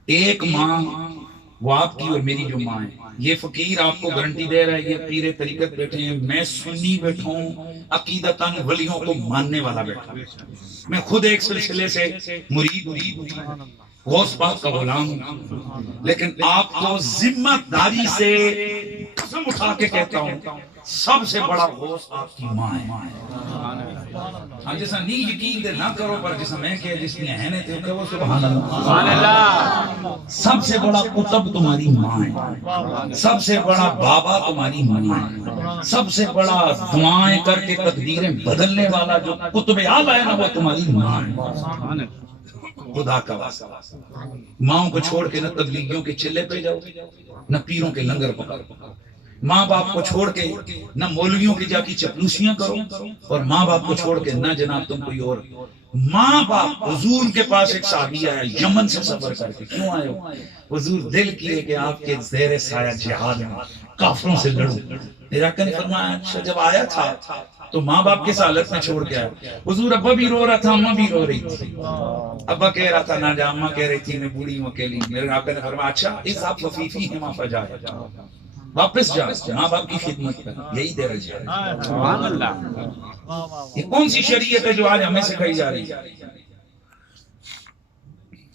ایک ماں وہ آپ کی اور میری جو ماں ہے. یہ فقیر آپ کو گارنٹی دے رہا ہے, یہ پیر طریقت بیٹھے ہیں, میں سنی بیٹھا ہوں, عقیدتاً ولیوں کو ماننے والا بیٹھا ہوں. میں خود ایک سلسلے سے مرید غوث پاک کا غلام ہوں, لیکن آپ کو ذمہ داری سے قسم اٹھا کے کہتا ہوں سب سے بڑا غوث آپ کی ماں ہے. ہاں جیسا نہیں یقین دے نہ کرو, پر جیسا میں کہ جس نے ہے تے کہ وہ سبحان اللہ. سب سے بڑا قطب تمہاری ماں ہے, سب سے بڑا بابا تمہاری ماں ہے, سب سے بڑا دعائیں کر کے تقدیریں بدلنے والا جو قطب اعلیٰ ہے نا وہ تمہاری ماں ہے. خدا کا واسطہ ماؤں کو چھوڑ کے نہ تبلیغیوں کے چلے پہ جاؤ, نہ پیروں کے لنگر پکڑو. ماں باپ کو چھوڑ کے نہ مولویوں کی جا کی چپلوسیاں کرو, اور ماں باپ کو چھوڑ کے نہ جناب تم کوئی اور. ماں باپ, حضور کے پاس ایک صحابی آیا یمن سے سفر کر کے. کیوں آئے ہو؟ حضور دل کیے کہ آپ کے زیر سایہ جہاد میں کافروں سے لڑوں. میرا نے فرمایا اچھا, جب آیا تھا تو ماں باپ کس حالت میں چھوڑ کے آیا؟ حضور ابا بھی رو رہا تھا, اماں بھی رو رہی تھی. ابا کہہ رہا تھا نہ جا, اماں کہہ رہی تھی میں بوڑھی ہوں اکیلی. میرے آقا نے فرمایا اچھا اس آپ خفیفی ہیں وہاں جا, واپس جا, ماں باپ کی خدمت کر, یہی درجہ ہے. سبحان اللہ. یہ کون سی شریعت ہے جو آج ہمیں سکھائی جا رہی ہے؟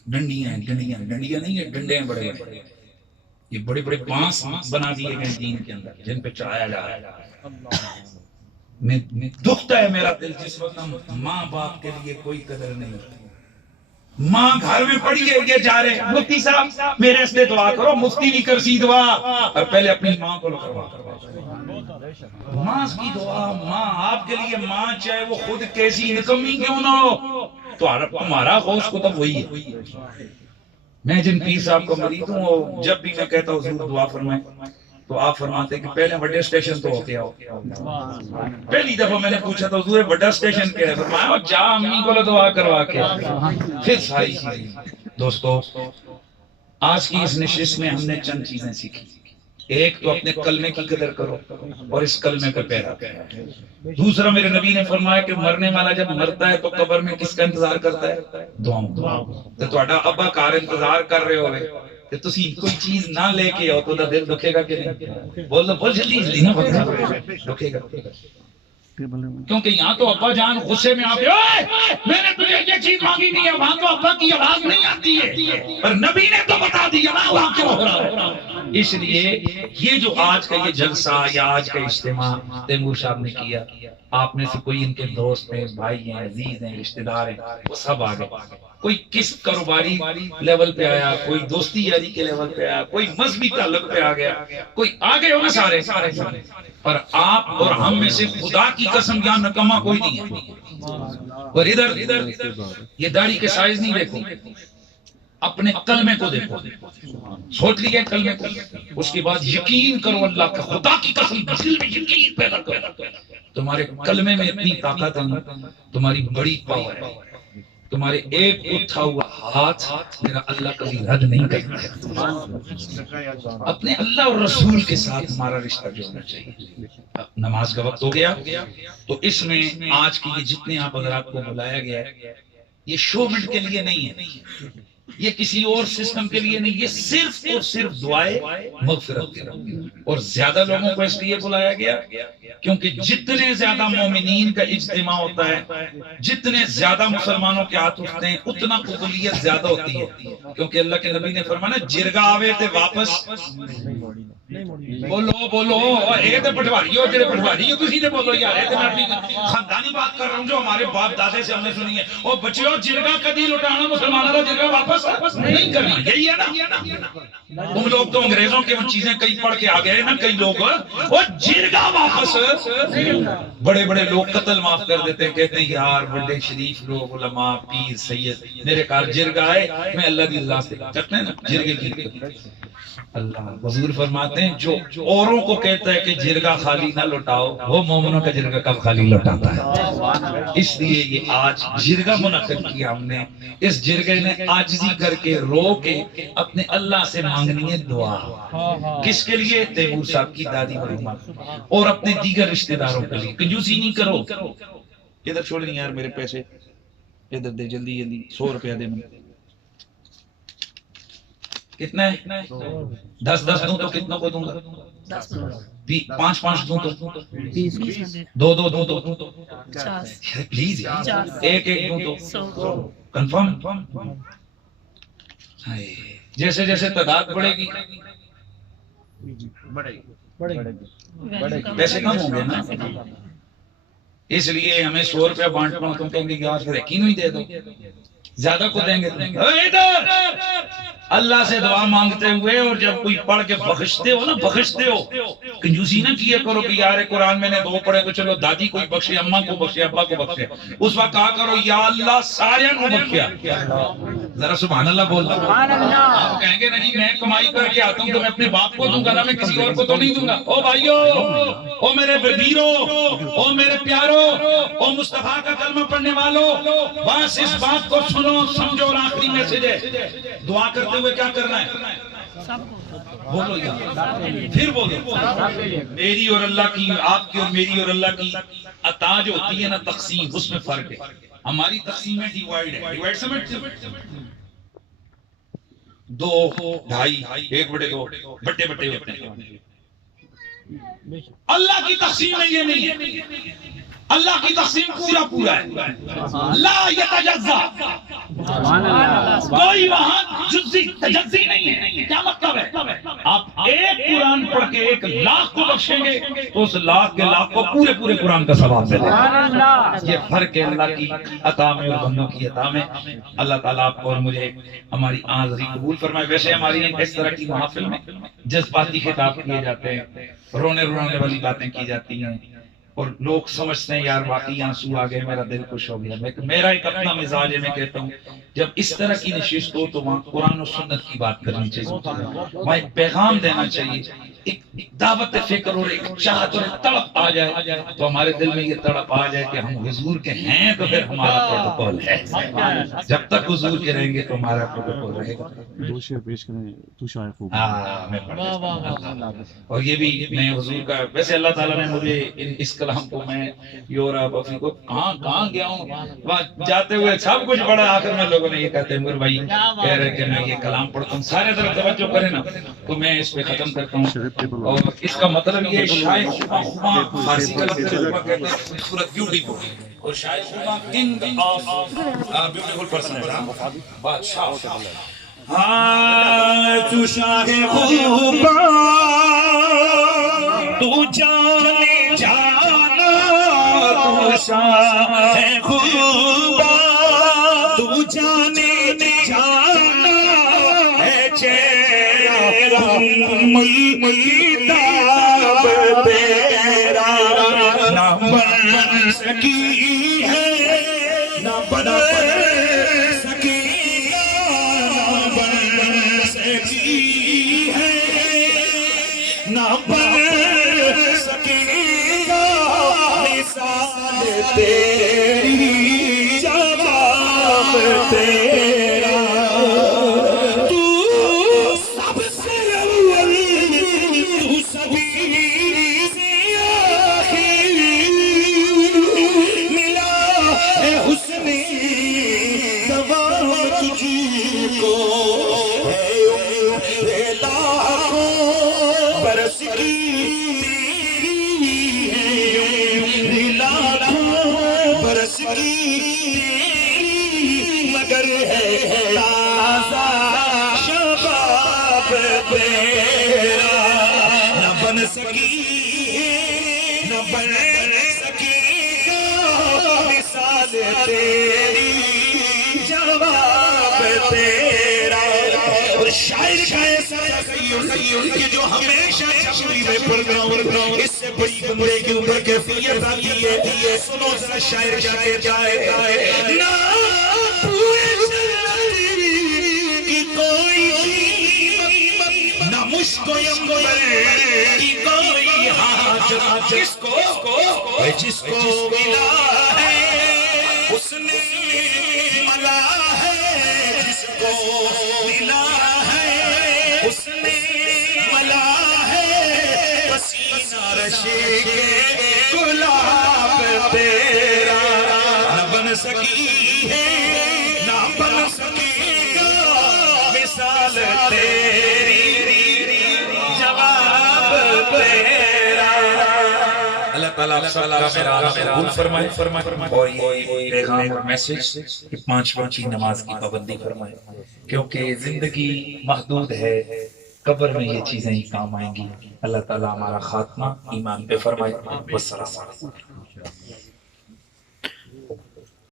ڈنڈیاں ڈنڈیاں ڈنڈیاں نہیں ہے, ڈنڈے ہیں بڑے بڑے. یہ بڑے بڑے بانس بنا دیے گئے دین کے اندر جن پہ چڑھایا جا رہا ہے. میں دکھتا ہے میرا دل جس وقت ماں باپ کے لیے کوئی قدر نہیں. ماں گھر میں پڑی ہے, یہ جا رہے ہیں مفتی صاحب میرے سے دعا کرو, مفتی بھی کر سی دعا, اور پہلے اپنی ماں کو کروا. ماں کی دعا, ماں آپ کے لیے ماں چاہے وہ خود کیسی نکمی کیوں نہ ہو, تو تمہارا غوث کو تب وہی ہے. میں جن پیر صاحب کو مرید ہوں, جب بھی میں کہتا ہوں حضور دعا فرمائیں تو آپ فرماتے ہیں کہ پہلے بڑے اسٹیشن تو ہوتے آؤ. پہلی دفعہ میں نے پوچھا تو حضور بڑا اسٹیشن کیا ہے؟ فرمایا جا امی کو دعا کروا کے پھر ساری چیزیں. دوستو آج کی اس نشست میں ہم نے چند چیزیں سیکھی. ایک تو اپنے کلمے کی قدر کرو اور اس کلمے کو پیرا کرو. دوسرا میرے نبی نے فرمایا کہ مرنے والا جب مرتا ہے تو قبر میں کس کا انتظار کرتا ہے؟ دعاؤں. تو تہاڈا ابا کار انتظار کر رہے ہوئے کہ تسی کوئی چیز نہ لے کے آؤ تو دا دل دکھے گا کہ نہیں؟ بولو بول جلدی نہ بتا, دکھے گا. کیونکہ یہاں تو ابا جان غصے میں آتے میں نے تجھے یہ چیز مانگی نہیں ہے, وہاں تو ابا کی آواز نہیں آتی ہے, پر نبی نے تو بتا دیا نا وہاں کیوں ہو رہا ہے. اس لیے یہ جو آج کا یہ جلسہ یا آج کا اجتماع تیمور صاحب نے کیا, آپ میں سے کوئی ان کے دوست ہیں, بھائی ہیں, عزیز ہیں, رشتہ دار ہیں, وہ سب آ گئے. کوئی کس کاروباری لیول پہ آیا, کوئی دوستی یاری کے لیول پہ آیا, کوئی مذہبی تعلق پہ آ گیا, کوئی آگے ہونا سارے سارے سارے. پر آپ اور ہم میں سے خدا کی قسم یا نکما کوئی نہیں ہے. اور ادھر یہ داڑھی کے سائز نہیں دیکھو, اپنے کلمے کو دیکھو. سوچ لیے کلمے کو, اس کے بعد یقین کرو اللہ کا, خدا کی قسم دل میں یقین پیدا کرو. تمہارے کلمے میں اتنی طاقت ہے, تمہاری بڑی پاور ہے. تمہارے ایک اٹھا ہوا ہاتھ میرا اللہ کبھی رد نہیں کرتا ہے. اپنے اللہ اور رسول کے ساتھ ہمارا رشتہ جوڑنا چاہیے. نماز کا وقت ہو گیا, تو اس میں آج کی یہ جتنے آپ حضرات کو بلایا گیا ہے, یہ شو منٹ کے لیے نہیں ہے, یہ کسی اور سسٹم کے لیے نہیں, یہ صرف اور صرف دعائے مغفرت کے لیے. اور زیادہ لوگوں کو اس لیے بلایا گیا کیونکہ جتنے زیادہ مومنین کا اجتماع ہوتا ہے, جتنے زیادہ مسلمانوں کے ہاتھ اٹھتے ہیں, اتنا قبولیت زیادہ ہوتی ہے. کیونکہ اللہ کے نبی نے فرمایا جرگا آوے تے واپس بولو بولو, اے تے پٹواری ہو, جڑے پٹواری ہو تسی تے بولو یار. اے تے میں اپنی خاندانی بات کر رہا ہوں جو ہمارے باپ دادے سے ہم نے سنی ہے. او بچیو جرگا کدی لٹانا مسلمانوں کا جرگا واپس نہیں کرنا, یہی ہے نا. تم لوگ تو انگریزوں کی وہ چیزیں کئی پڑھ کے آ گئے نا, کئی لوگ وہ جرگا واپس. بڑے بڑے لوگ قتل معاف کر دیتے ہیں, کہتے ہیں یار بڑے شریف لوگ علماء پیر سید میرے گھر جرگا ہے, میں اللہ دی رضا سے کرتے ہیں نا جرگے کی. اللہ حضور فرماتے ہیں جو اوروں کو کہتا ہے کہ جرگا خالی نہ لوٹاؤ, وہ مومنوں کا جرگا کب خالی لوٹاتا ہے. اس لیے یہ آج جرگا منعقد کیا ہم نے. اس جرگے نے عاجزی کر کے رو کے اپنے اللہ سے مانگنی ہے دعا. کس کے لیے؟ تیمور صاحب کی دادی مرحومہ اور اپنے دیگر رشتہ داروں کے لیے. کنجوسی نہیں کرو. ادھر چھوڑ دیں یار میرے پیسے, ادھر دے جلدی جلدی 100 روپیہ دے. کتنا ہے؟ 10 10 دوں تو کتنوں کو دوں گا؟ 5 5 دوں تو 2 2 دوں تو پلیز ایک ایک دوں تو کنفرم. جیسے جیسے تعداد بڑھے گی پیسے کم ہوں گے نا. اس لیے ہمیں 100 روپیہ بانٹنا ہو تم کہیں گے یار پھر یقین ہی دے دو زیادہ کو دیں گے. اللہ سے دعا مانگتے ہوئے اور جب کوئی پڑھ کے بخشتے ہو نا بخشتے ہو کنجوسی نہ کیا کرو کہ یار قرآن میں نے 2 پڑھے تو چلو دادی کو بخشے اماں کو بخشے ابا کو بخشے. اس وقت کہا کرو یا اللہ سارے کو بخشیا. ذرا سبحان اللہ بولنا. آپ کہیں گے نہیں میں کمائی کر کے آتا ہوں تو میں اپنے باپ کو دوں گا نا میں کسی اور کو تو نہیں دوں گا. او بھائیو او میرے ویرو او میرے پیارو او مصطفیٰ کا کلمہ پڑھنے والوں بس اس بات کو سنو سمجھو اور آخری میسج ہے دعا کرتے ہوئے کیا کرنا ہے بولو یا پھر بولو. میری اور اللہ کی آپ کی اور میری اور اللہ کی عطا جو ہوتی ہے نا تقسیم اس میں فرق ہے. ہماری تقسیم ہے ڈیوائیڈ ہے. ڈیوائیڈ سمجھتے ہو 2 ڈھائی 1/2 بٹے بٹے ہوتے ہیں. اللہ کی تقسیم میں یہ نہیں ہے. اللہ کی تقسیم پورا پورا ہے لا یتجزا کوئی وہاں جزی تجزی نہیں ہے. کیا مطلب ہے آپ ایک قرآن پڑھ کے 1,00,000 کو بخشیں گے تو اس 1,00,000 کے 1,00,000 کو پورے پورے قرآن کا ثواب ملے گا. یہ فرق ہے اللہ کی عطا میں اور بندوں کی عطا میں. اللہ تعالیٰ آپ کو اور مجھے ہماری حاضری قبول فرمائے. ویسے ہماری اس طرح کی محافل میں جذباتی خطاب کیے جاتے ہیں رونے رونے والی باتیں کی جاتی ہیں اور لوگ سمجھتے ہیں یار واقعی آنسو آ گئے میرا دل خوش ہو گیا. میرا ایک اپنا مزاج ہے میں کہتا ہوں جب اس طرح کی نشست ہو تو وہاں قرآن و سنت کی بات کرنی چاہیے وہاں ایک پیغام دینا چاہیے ایک دعوت فکر اور ایک چاہت اور ایک تڑپ آ جائے تو ہمارے دل میں یہ تڑپ آ جائے کہ ہم حضور کے ہیں تو پھر ہمارا پروٹوکول ہے. جب تک حضور کے رہیں گے تو ہمارا پروٹوکول رہے گا. اور یہ بھی میں حضور کا ویسے اللہ تعالیٰ نے مجھے اس کلام کو میں یورپ افریقہ کہاں گیا ہوں وہاں جاتے ہوئے سب کچھ بڑا آخر میں لوگوں نے یہ کہتے ہیں میر بھائی کہہ رہے کہ میں یہ کلام پڑھتا ہوں سارے طرف توجہ کریں نا تو میں اس پہ ختم کرتا ہوں. اور اس کا مطلب یہ شاعر خما فارسی کا لفظ خما کہتے ہیں خوبصورت بیوٹیفل اور شاعر خما کنگ آف بیوٹیفل پرسن ہے بادشاہ. ہاں تو شاہ خوبا تو جانے جانا تو شاہ خوبا تو جانے جانا ہے چہرہ میداب تیرا نہ بن سکی ہے نہ بن سکی ہے نہ بن سکے گا مثال تیری جواب تیرا تو سب سے اول تو سبھی سے آخر ملا ہے حسن دوام تجھ کو برس کی برس کی مگر ہے تازہ شباب تیرا نہ بن سکی نہ بن سکے گا مثال تیری جواب تیرا. اور شاعر کا ایسا کہ جو ہمیشہ چشمی میں پڑھاؤں اس سے بڑی بندے کے اوپر کیفیت آتی ہے. سنو ذرا شاعر کیا کہتا ہے نہ پورے زندگی کی کوئی نہ مشک و عنبر کی کوئی حاجت جس کو ملا ہے اس نے ملا ہے جس کو ملا اس نے ملا ہے پسینہ رشے کے گلاب تیرا نہ بن سکی ہے نہ بن سکے گا مثال تیرا تعالیٰ سب کا میرا قبول فرمائے اور یہ پیغام اور میسج کہ 5 وقت کی نماز کی پابندی فرمائے، کیونکہ زندگی محدود ہے، قبر میں یہ چیزیں ہی کام آئیں گی۔ اللہ تعالیٰ ہمارا خاتمہ ایمان پہ فرمائے۔ والسلام علیکم۔